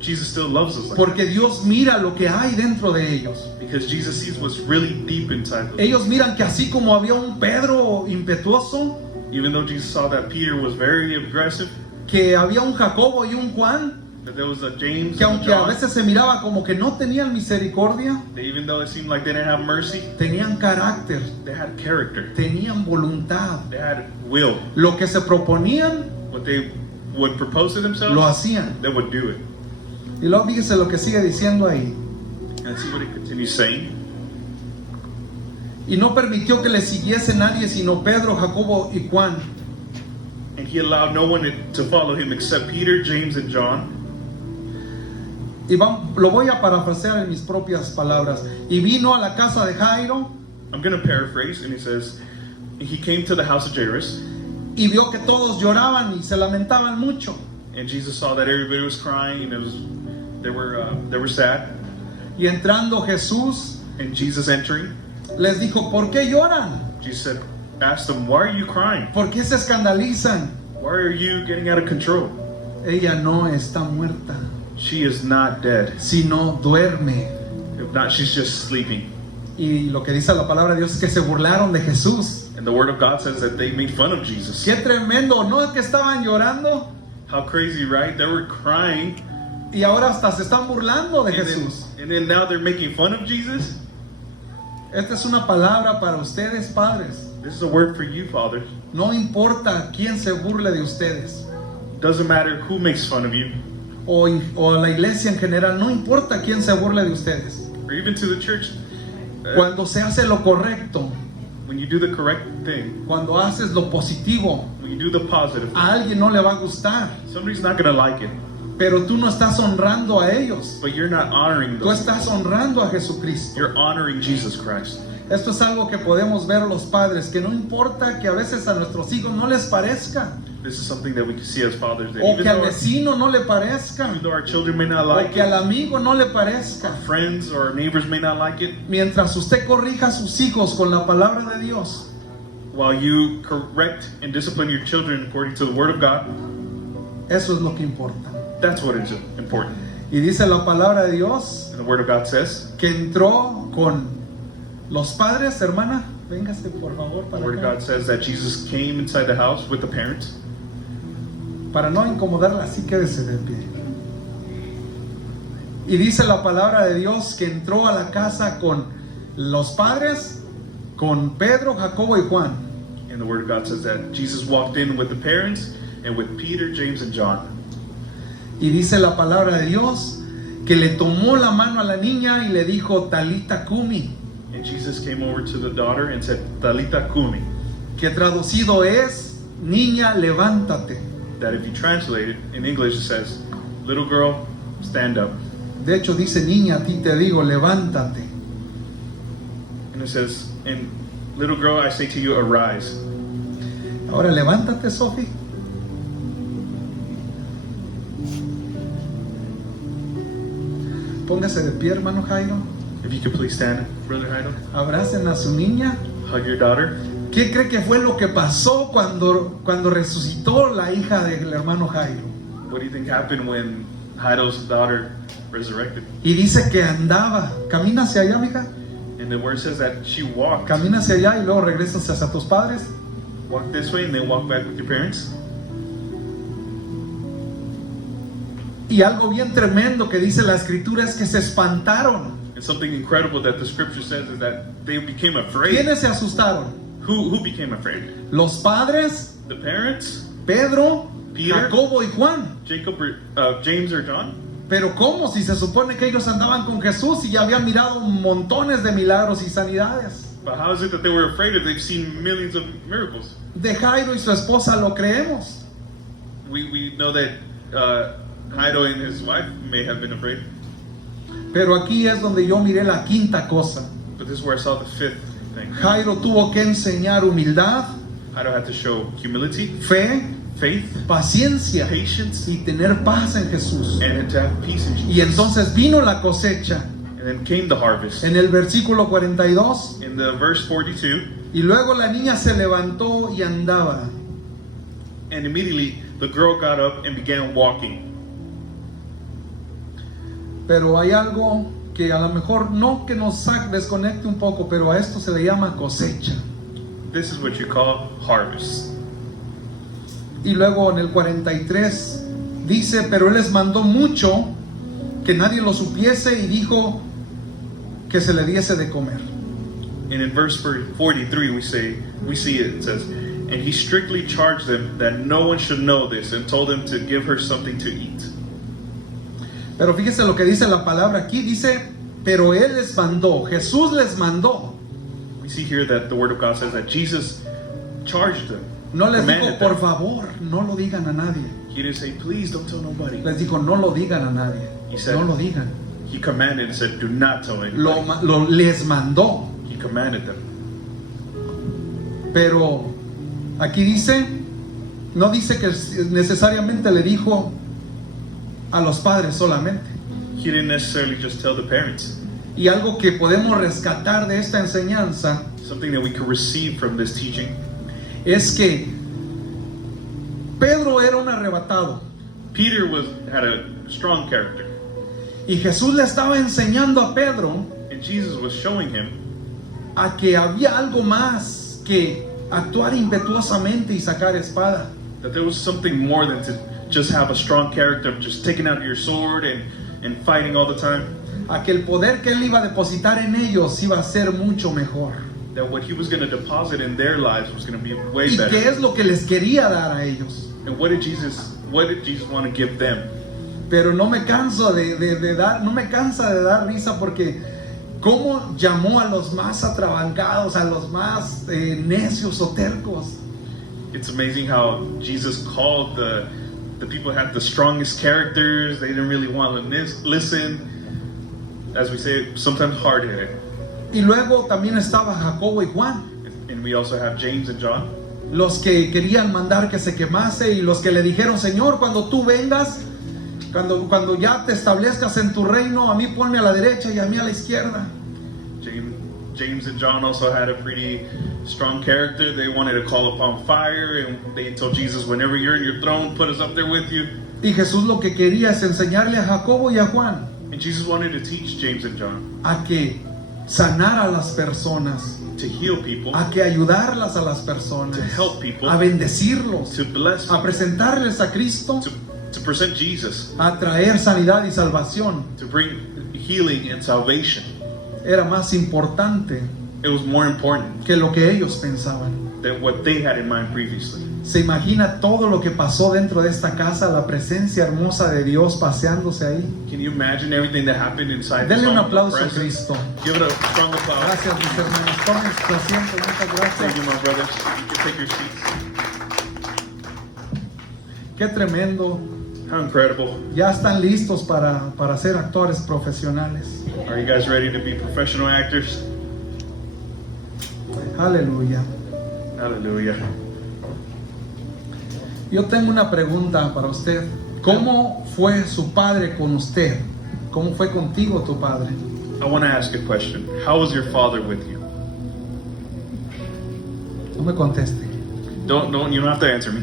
Jesus still loves us like Porque Dios mira lo que hay dentro de ellos. that, because Jesus sees what's really deep inside them. Ellos miran que así como había un Pedro impetuoso, Even though Jesus saw that Peter was very aggressive, que había un Jacobo y un Juan, that there was a James que and aunque a John, veces se miraba como que no tenían misericordia, that even though it seemed like they didn't have mercy, tenían carácter, they had character, tenían voluntad. they had will. Lo que se proponían, What they would propose to themselves, lo hacían. they would do it. Y luego fíjese lo que sigue diciendo ahí. And see what he continues saying. Y no permitió que le siguiese nadie sino Pedro, Jacobo y Juan. And he allowed no one to follow him except Peter, James, and John. Y lo voy a parafrasear en mis propias palabras. Y vino a la casa de Jairo I'm going to paraphrase, and he says, he came to the house of Jairus, y vio que todos lloraban y se lamentaban mucho. and Jesus saw that everybody was crying, and they were sad. Y entrando Jesús And Jesus entering, les dijo, ¿por qué lloran? Jesus said, asked them, why are you crying? ¿Por qué se escandalizan? Why are you getting out of control? Ella no está muerta, She is not dead. sino duerme. If not, she's just sleeping. Y lo que dice la palabra de Dios es que se burlaron de Jesús. And the word of God says that they made fun of Jesus. Qué tremendo, ¿no es que estaban llorando? How crazy, right? They were crying, Y ahora hasta se están burlando de and Jesús. then now they're making fun of Jesus. Esta es una palabra para ustedes, padres. This is a word for you, fathers. No importa quién se burle de ustedes, Doesn't matter who makes fun of you, o la iglesia en general, no importa quién se burle de ustedes. or even to the church. Cuando se hace lo correcto, When you do the correct thing, cuando haces lo positivo, when you do the positive thing, a alguien no le va a gustar, somebody's not going to like it, pero tú no estás honrando a ellos. but you're not honoring Tú them. estás honrando a Jesucristo. You're honoring Jesus Christ. Esto es algo que podemos ver los padres, que no importa que a veces a nuestros hijos no les parezca, This is something that we can see as fathers, that o even que al though, vecino no le parezca, even though our children may not o like que al it, amigo no le parezca. friends or our neighbors may not like it, Mientras usted corrija a sus hijos con la palabra de Dios, while you correct and discipline your children according to the Word of God, eso es lo que importa. that's what is important. Y dice la palabra de Dios And the Word of God says, que entró con los padres, hermana, véngase por favor the para Word of acá. God says that Jesus came inside the house with the parents. Para no incomodarla, así quédese de pie. Y dice la palabra de Dios que entró a la casa con los padres, con Pedro, Jacobo y Juan. And the Word of God says that Jesus walked in with the parents and with Peter, James, and John. Y dice la palabra de Dios que le tomó la mano a la niña y le dijo, Talita Kumi, And Jesus came over to the daughter and said, Talita Kumi. que traducido es, niña, levántate. That if you translate it, in English it says, little girl, stand up. De hecho dice, niña, a ti te digo, levántate. And it says, and little girl, I say to you, arise. Ahora levántate, Sofi. Póngase de pie, hermano Jairo. If you could please stand, Brother Jairo. Abracen a su niña. Hug your daughter. ¿Qué cree que fue lo que pasó cuando resucitó la hija del hermano Jairo? What do you think happened when Jairo's daughter resurrected? Y dice que andaba. Camina hacia allá, mija. And the word says that she walked. Camina hacia allá y luego regresas hacia tus padres. Walk this way and then walk back with your parents. Y algo bien tremendo que dice la escritura es que se espantaron. And something incredible that the scripture says is that they became afraid. ¿Quiénes se asustaron? Who became afraid? Los padres, The parents? Pedro, Peter. Jacobo y Juan. Jacob or James or John? Pero ¿cómo? Si se supone que ellos andaban con Jesús y ya habían mirado montones de milagros y sanidades. But how is it that they were afraid if they've seen millions of miracles? De Jairo y su esposa lo creemos. We know that Jairo and his wife may have been afraid. Pero aquí es donde yo miré la quinta cosa. But this is where I saw the fifth thing. Jairo tuvo que enseñar humildad, Jairo had to show humility, fe, faith, paciencia patience, y tener paz en Jesús. and to have peace in Jesus. Y entonces vino la cosecha And then came the harvest. en el versículo 42. In the verse 42, Y luego la niña se levantó y andaba. and immediately the girl got up and began walking. Pero hay algo que a lo mejor no que nos desconecte un poco, pero a esto se le llama cosecha. This is what you call harvest. Y luego en el 43 dice, pero él les mandó mucho que nadie lo supiese y dijo que se le diese de comer. And in verse 43 we see it says, and he strictly charged them that no one should know this and told them to give her something to eat. Pero fíjese lo que dice la palabra aquí, dice, pero él les mandó, Jesús les mandó. We see here that the word of God says that Jesus charged them. No les dijo, commanded por them. favor, no lo digan a nadie. He didn't say, please don't tell nobody. Les dijo, no lo digan a nadie. He said- No lo digan. He commanded and said, do not tell anybody. Les mandó. He commanded them. Pero aquí dice, no dice que necesariamente le dijo a los padres solamente. He didn't necessarily just tell the parents. Y algo que podemos rescatar de esta enseñanza Something that we could receive from this teaching es que Pedro era un arrebatado Peter had a strong character, y Jesús le estaba enseñando a Pedro and Jesus was showing him a que había algo más que actuar impetuosamente y sacar espada. that there was something more than to just have a strong character of just taking out your sword and fighting all the time. A que el poder que él iba a depositar en ellos iba a ser mucho mejor. That what he was going to deposit in their lives was going to be way ¿Y qué better. es lo que les quería dar a ellos? And what did Jesus want to give them? Pero no me canso no me cansa de dar risa porque cómo llamó a los más atrabancados, a los más necios o tercos. It's amazing how Jesus called the people who had the strongest characters. They didn't really want to listen. As we say, sometimes hard-headed. Y luego también estaba Jacobo y Juan, And we also have James and John. los que querían mandar que se quemase y los que le dijeron, Señor, cuando tú vengas, cuando ya te establezcas en tu reino, a mí ponme a la derecha y a mí a la izquierda. James and John also had a pretty strong character. They wanted to call upon fire, and they told Jesus, whenever you're in your throne, put us up there with you. Y Jesús lo que quería es enseñarle a Jacobo y a Juan And Jesus wanted to teach James and John a que sanar a las personas to heal people, a que ayudarlas a las personas, to help people, a bendecirlos, to bless a people, presentarles a Cristo, to present Jesus, a traer sanidad y salvación. to bring healing and salvation. Era más importante It was more important que lo que ellos pensaban. than what they had in mind previously. Se imagina todo lo que pasó dentro de esta casa, la presencia hermosa de Dios paseándose ahí. Can you imagine everything that happened inside this Denle un home? aplauso a Presence? Cristo. Give it a strong applause. Gracias, mis hermanos. Tomen su asiento. Muchas Thank gracias. you, my brothers. You can take your seats. Qué tremendo. How incredible. Ya están listos para ser actores profesionales. Are you guys ready to be professional actors? Aleluya. Hallelujah. Yo tengo una pregunta para usted. ¿Cómo fue su padre con usted? ¿Cómo fue contigo tu padre? I want to ask a question. How was your father with you? No me conteste. You don't have to answer me.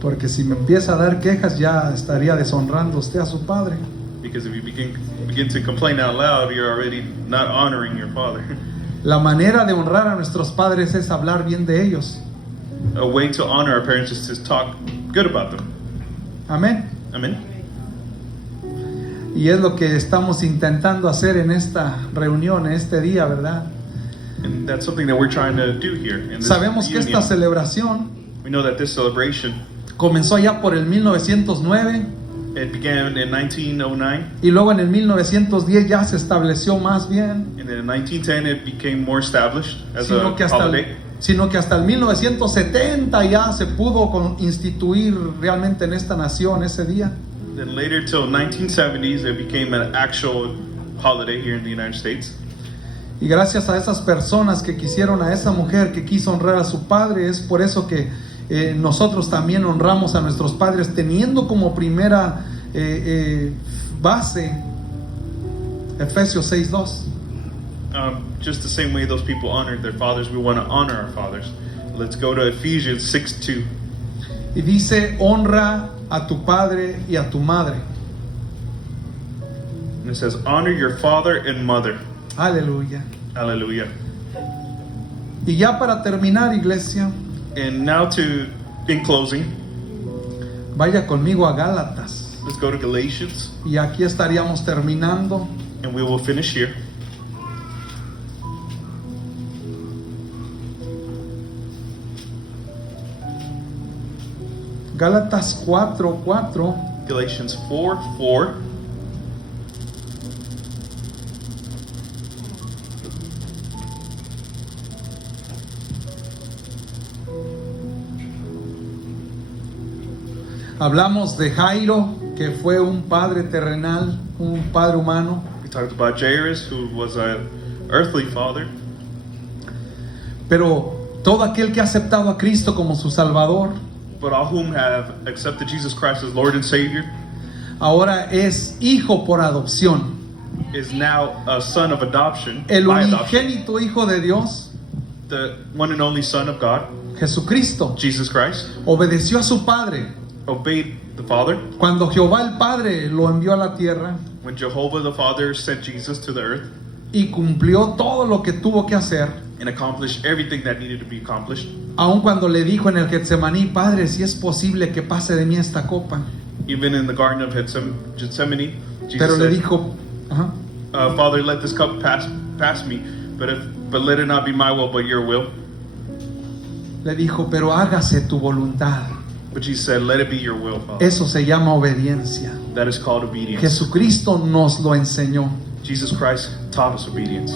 Porque si me empieza a dar quejas ya estaría deshonrando usted a su padre. Because if you begin to complain out loud, you're already not honoring your father. La manera de honrar a nuestros padres es hablar bien de ellos. A way to honor our parents is to talk good about them. Amén. Amen. Y es lo que estamos intentando hacer en esta reunión, en este día, ¿verdad? And that's something that we're trying to do here in this Sabemos que esta union. celebración We know that this celebration, comenzó ya por el 1909 it began in 1909, y luego en el 1910 ya se estableció más bien, and then in 1910 it became more established as a holiday. sino que hasta el 1970 ya se pudo instituir realmente en esta nación ese día. Then later till 1970s it became an actual holiday here in the United States. Y gracias a esas personas que quisieron, a esa mujer que quiso honrar a su padre, es por eso que nosotros también honramos a nuestros padres, teniendo como primera base Efesios 6:2. Just the same way those people honored their fathers, we want to honor our fathers. Let's go to Ephesians 6:2. Y dice: honra a tu padre y a tu madre. And it says, honor your father and mother. Aleluya. Hallelujah. Y ya para terminar, iglesia, And now in closing, vaya conmigo a Gálatas. let's go to Galatians, Y aquí estaríamos terminando. and we will finish here. Gálatas 4:4. Galatians 4:4. Hablamos de Jairo, que fue un padre terrenal, un padre humano. We talked about Jairus, who was an earthly father. Pero todo aquel que ha aceptado a Cristo como su Salvador, But all whom have accepted Jesus Christ as Lord and Savior ahora es hijo por adopción. is now a son of adoption, El by adoption. unigénito Hijo de Dios, The one and only Son of God, Jesucristo, Jesus Christ, obedeció a su Padre. obeyed the Father. Cuando Jehová el Padre lo envió a la tierra When Jehovah the Father sent Jesus to the earth y cumplió todo lo que tuvo que hacer, and accomplished everything that needed to be accomplished, aun cuando le dijo en el Getsemaní: Padre, si es posible que pase de mí esta copa. even in the Garden of Gethsemane, Pero Jesus le said, dijo, ajá, Father, let this cup pass me, but let it not be my will, but your will. le dijo, pero hágase tu voluntad. But Jesus said, let it be your will, Father. Eso se llama obediencia. That is called obedience. Jesucristo nos lo enseñó. Jesus Christ taught us obedience.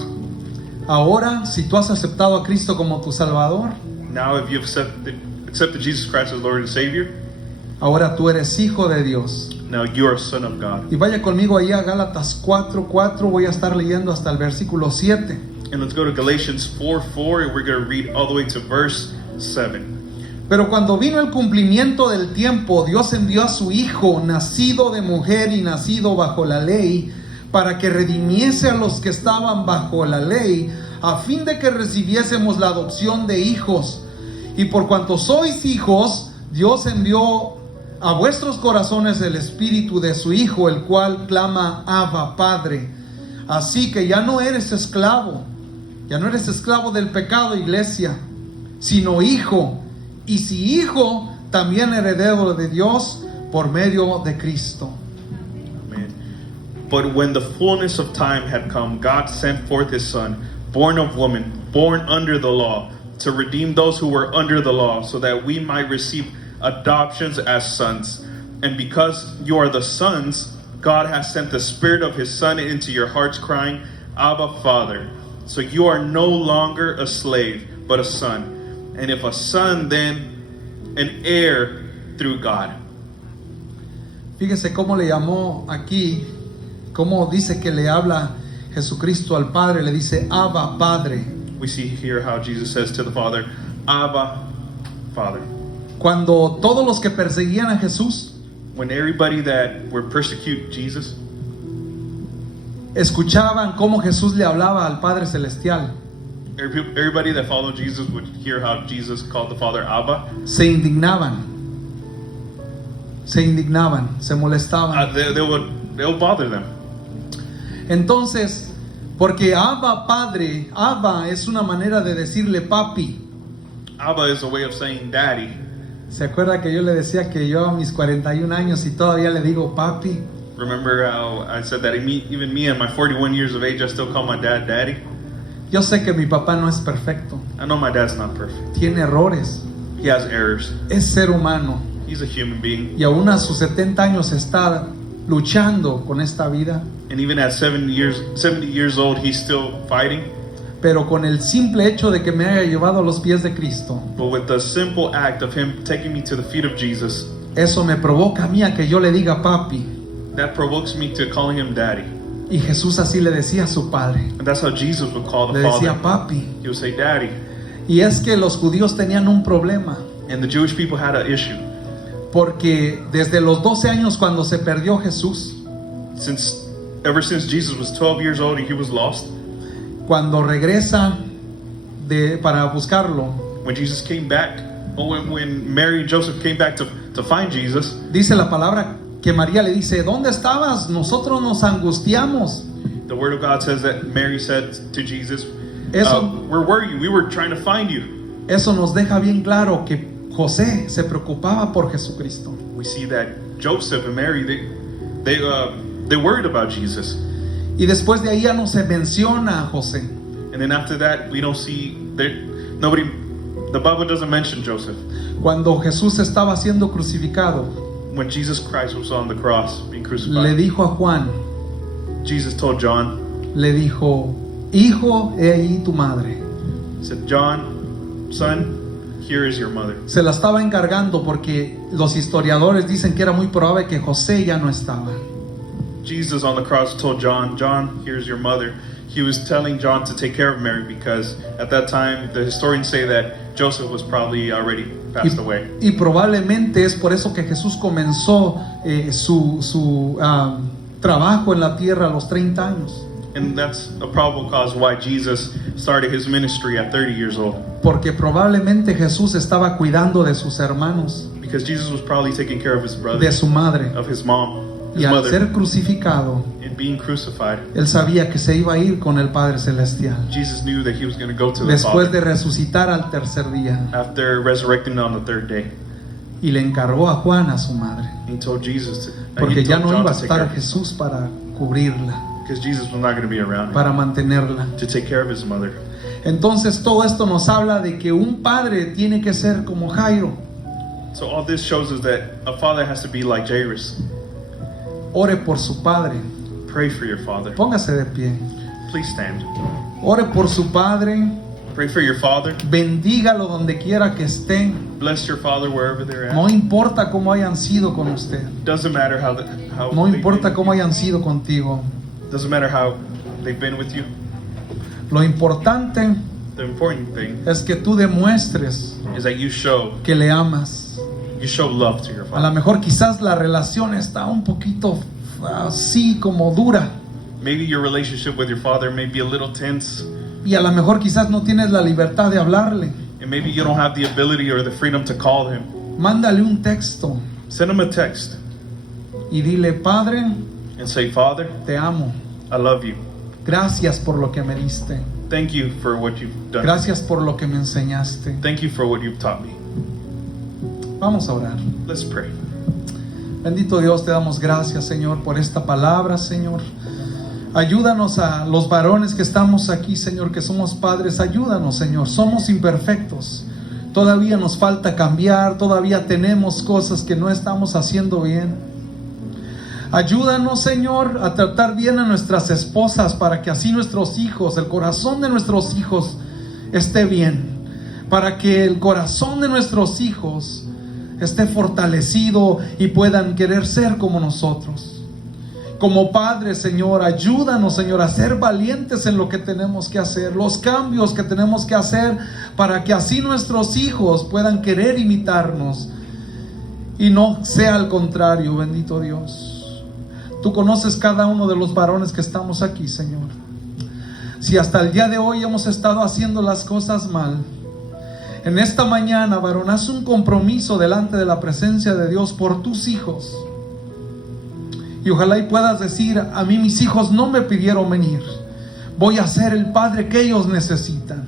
Ahora, si tú has aceptado a Cristo como tu Salvador, Now, if you've accepted Jesus Christ as Lord and Savior, ahora tú eres hijo de Dios. now you are a son of God. Y vaya conmigo ahí a Gálatas 4:4, voy a estar leyendo hasta el versículo 7. And let's go to Galatians 4:4, and we're going to read all the way to verse 7. Pero cuando vino el cumplimiento del tiempo, Dios envió a su Hijo, nacido de mujer y nacido bajo la ley, para que redimiese a los que estaban bajo la ley, a fin de que recibiésemos la adopción de hijos. Y por cuanto sois hijos, Dios envió a vuestros corazones el espíritu de su Hijo, el cual clama: Abba, Padre. Así que ya no eres esclavo, Ya no eres esclavo del pecado, iglesia, sino hijo. Y si hijo, también heredero de Dios por medio de Cristo. Amen. But when the fullness of time had come, God sent forth his Son, born of woman, born under the law, to redeem those who were under the law, so that we might receive adoptions as sons. And because you are the sons, God has sent the Spirit of his Son into your hearts, crying, Abba, Father. So you are no longer a slave, but a son. And if a son, then an heir through God. Fíjese cómo le llamó aquí, cómo dice que le habla Jesucristo al Padre, le dice Abba, Padre. We see here how Jesus says to the Father, Abba, Father. Cuando todos los que perseguían a Jesús When everybody that were persecute Jesus, escuchaban cómo Jesús le hablaba al Padre Celestial, everybody that followed Jesus would hear how Jesus called the Father Abba. se indignaban, se molestaban. They'll bother them. Entonces, porque Abba, Padre, Abba es una manera de decirle papi. Abba is a way of saying daddy. ¿Se acuerda que yo le decía que yo a mis 41 años y todavía le digo papi? Remember how I said that even me at my 41 years of age, I still call my dad daddy? Yo sé que mi papá no es perfecto, I know my dad's not perfect. tiene errores, He has errors. es ser humano He's a human being. y aún a sus 70 años está luchando con esta vida, And even at 70 years old, he's still fighting. pero con el simple hecho de que me haya llevado a los pies de Cristo, But with the simple act of him taking me to the feet of Jesus, eso me provoca a mí a que yo le diga papi. that provokes me to calling him daddy. Y Jesús así le decía a su padre, And that's how Jesus would call le the decía Father. papi. He would say daddy. Y es que los judíos tenían un problema, And the Jewish people had an issue. porque desde los 12 años cuando se perdió Jesús, Ever since Jesus was 12 years old and he was lost, cuando regresa para buscarlo, when Jesus came back, or when Mary and Joseph came back to find Jesus, dice la palabra que María le dice, ¿dónde estabas? Nosotros nos angustiamos. the word of God says that Mary said to Jesus, Eso- where were you? We were trying to find you. Eso nos deja bien claro que José se preocupaba por Jesucristo. We see that Joseph and Mary, they worried about Jesus. Y después de ahí ya no se menciona a José. And then after that, we don't see, the Bible doesn't mention Joseph. Cuando Jesús estaba siendo crucificado, When Jesus Christ was on the cross being le crucified, dijo a Juan, Jesus told John, le dijo, hijo, he ahí tu madre. he said, John, son, here is your mother. Se la estaba encargando porque los historiadores dicen que era muy probable que José ya no estaba. Jesus on the cross told John, John, here's your mother. He was telling John to take care of Mary because at that time the historians say that Joseph was probably already passed away. Y probablemente es por eso que Jesús comenzó su trabajo en la tierra a los 30 años. And that's a probable cause why Jesus started his ministry at 30 years old. Porque probablemente Jesús estaba cuidando de sus hermanos, Because Jesus was probably taking care of his de brother, su madre. of his mom, his Y al mother, ser crucificado, and being crucified. él sabía que se iba a ir con el Padre Celestial. Jesus knew that he was going to go to the Después de Father resucitar al tercer día. after resurrecting on the third day. Y le encargó a Juan, a su madre. He told Jesus to, Porque he ya told no John iba a to take care estar of him, Jesús para cubrirla, because Jesus was not going to be around para mantenerla. to take care of his mother. Entonces todo esto nos habla de que un padre tiene que ser como Jairo. So all this shows us that a father has to be like Jairus. Ore por su padre. Pray for your father. Póngase de pie. Please stand. Ore por su padre. Pray for your father. Bendígalo donde quiera que esté. Bless your father wherever they're No at. importa cómo hayan sido con usted. Doesn't matter how No they've importa been cómo with hayan sido contigo. you. Doesn't matter how they've been with you. Lo importante The important thing es que tú demuestres is that you show que le amas. love to your A lo father. mejor quizás la relación está un poquito así como dura. Maybe your relationship with your father may be a little tense, Y a lo mejor quizás no tienes la libertad de hablarle. and maybe you don't have the ability or the freedom to call him. Mándale un texto Send him a text y dile, Padre, and say, Father, te amo. I love you. Gracias por lo que me diste. Thank you for what you've done. Gracias por lo que me enseñaste. Thank you for what you've taught me. Vamos a orar. Let's pray. Bendito Dios, te damos gracias, Señor, por esta palabra, Señor. Ayúdanos a los varones que estamos aquí, Señor, que somos padres. Ayúdanos, Señor. Somos imperfectos. Todavía nos falta cambiar. Todavía tenemos cosas que no estamos haciendo bien. Ayúdanos, Señor, a tratar bien a nuestras esposas para que así nuestros hijos, el corazón de nuestros hijos esté bien. Para que el corazón de nuestros hijos esté fortalecido y puedan querer ser como nosotros. Como padres, Señor, ayúdanos, Señor, a ser valientes en lo que tenemos que hacer, los cambios que tenemos que hacer para que así nuestros hijos puedan querer imitarnos y no sea al contrario. Bendito Dios, tú conoces cada uno de los varones que estamos aquí, Señor. Si hasta el día de hoy hemos estado haciendo las cosas mal, en esta mañana, varón, haz un compromiso delante de la presencia de Dios por tus hijos. Y ojalá y puedas decir: a mí mis hijos no me pidieron venir. Voy a ser el padre que ellos necesitan.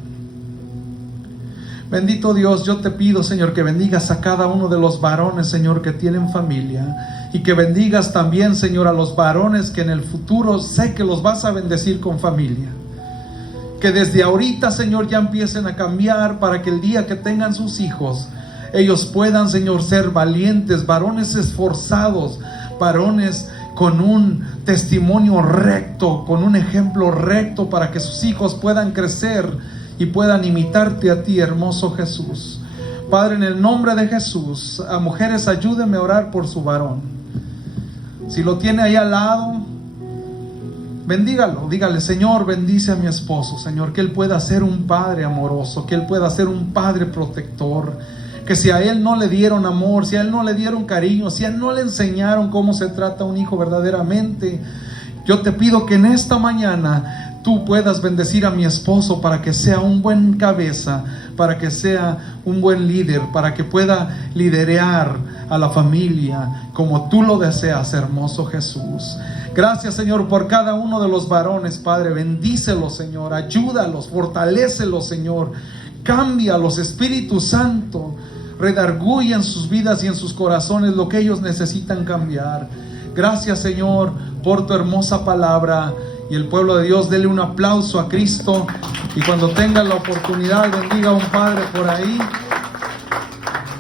Bendito Dios, yo te pido, Señor, que bendigas a cada uno de los varones, Señor, que tienen familia. Y que bendigas también, Señor, a los varones que en el futuro sé que los vas a bendecir con familia. Que desde ahorita, Señor, ya empiecen a cambiar para que el día que tengan sus hijos, ellos puedan, Señor, ser valientes, varones esforzados, varones con un testimonio recto, con un ejemplo recto, para que sus hijos puedan crecer y puedan imitarte a ti, hermoso Jesús. Padre, en el nombre de Jesús, a mujeres, ayúdenme a orar por su varón. Si lo tiene ahí al lado, bendígalo, dígale: Señor, bendice a mi esposo, Señor, que él pueda ser un padre amoroso, que él pueda ser un padre protector. Que si a él no le dieron amor, si a él no le dieron cariño, si a él no le enseñaron cómo se trata un hijo verdaderamente, yo te pido que en esta mañana tú puedas bendecir a mi esposo para que sea un buen cabeza, para que sea un buen líder, para que pueda liderear a la familia como tú lo deseas, hermoso Jesús. Gracias, Señor, por cada uno de los varones, Padre. Bendícelos, Señor, ayúdalos, fortalécelos, Señor. Cámbialos, Espíritu Santo. Redarguye en sus vidas y en sus corazones lo que ellos necesitan cambiar. Gracias, Señor, por tu hermosa palabra. Y el pueblo de Dios, dele un aplauso a Cristo. Y cuando tenga la oportunidad, bendiga a un padre por ahí.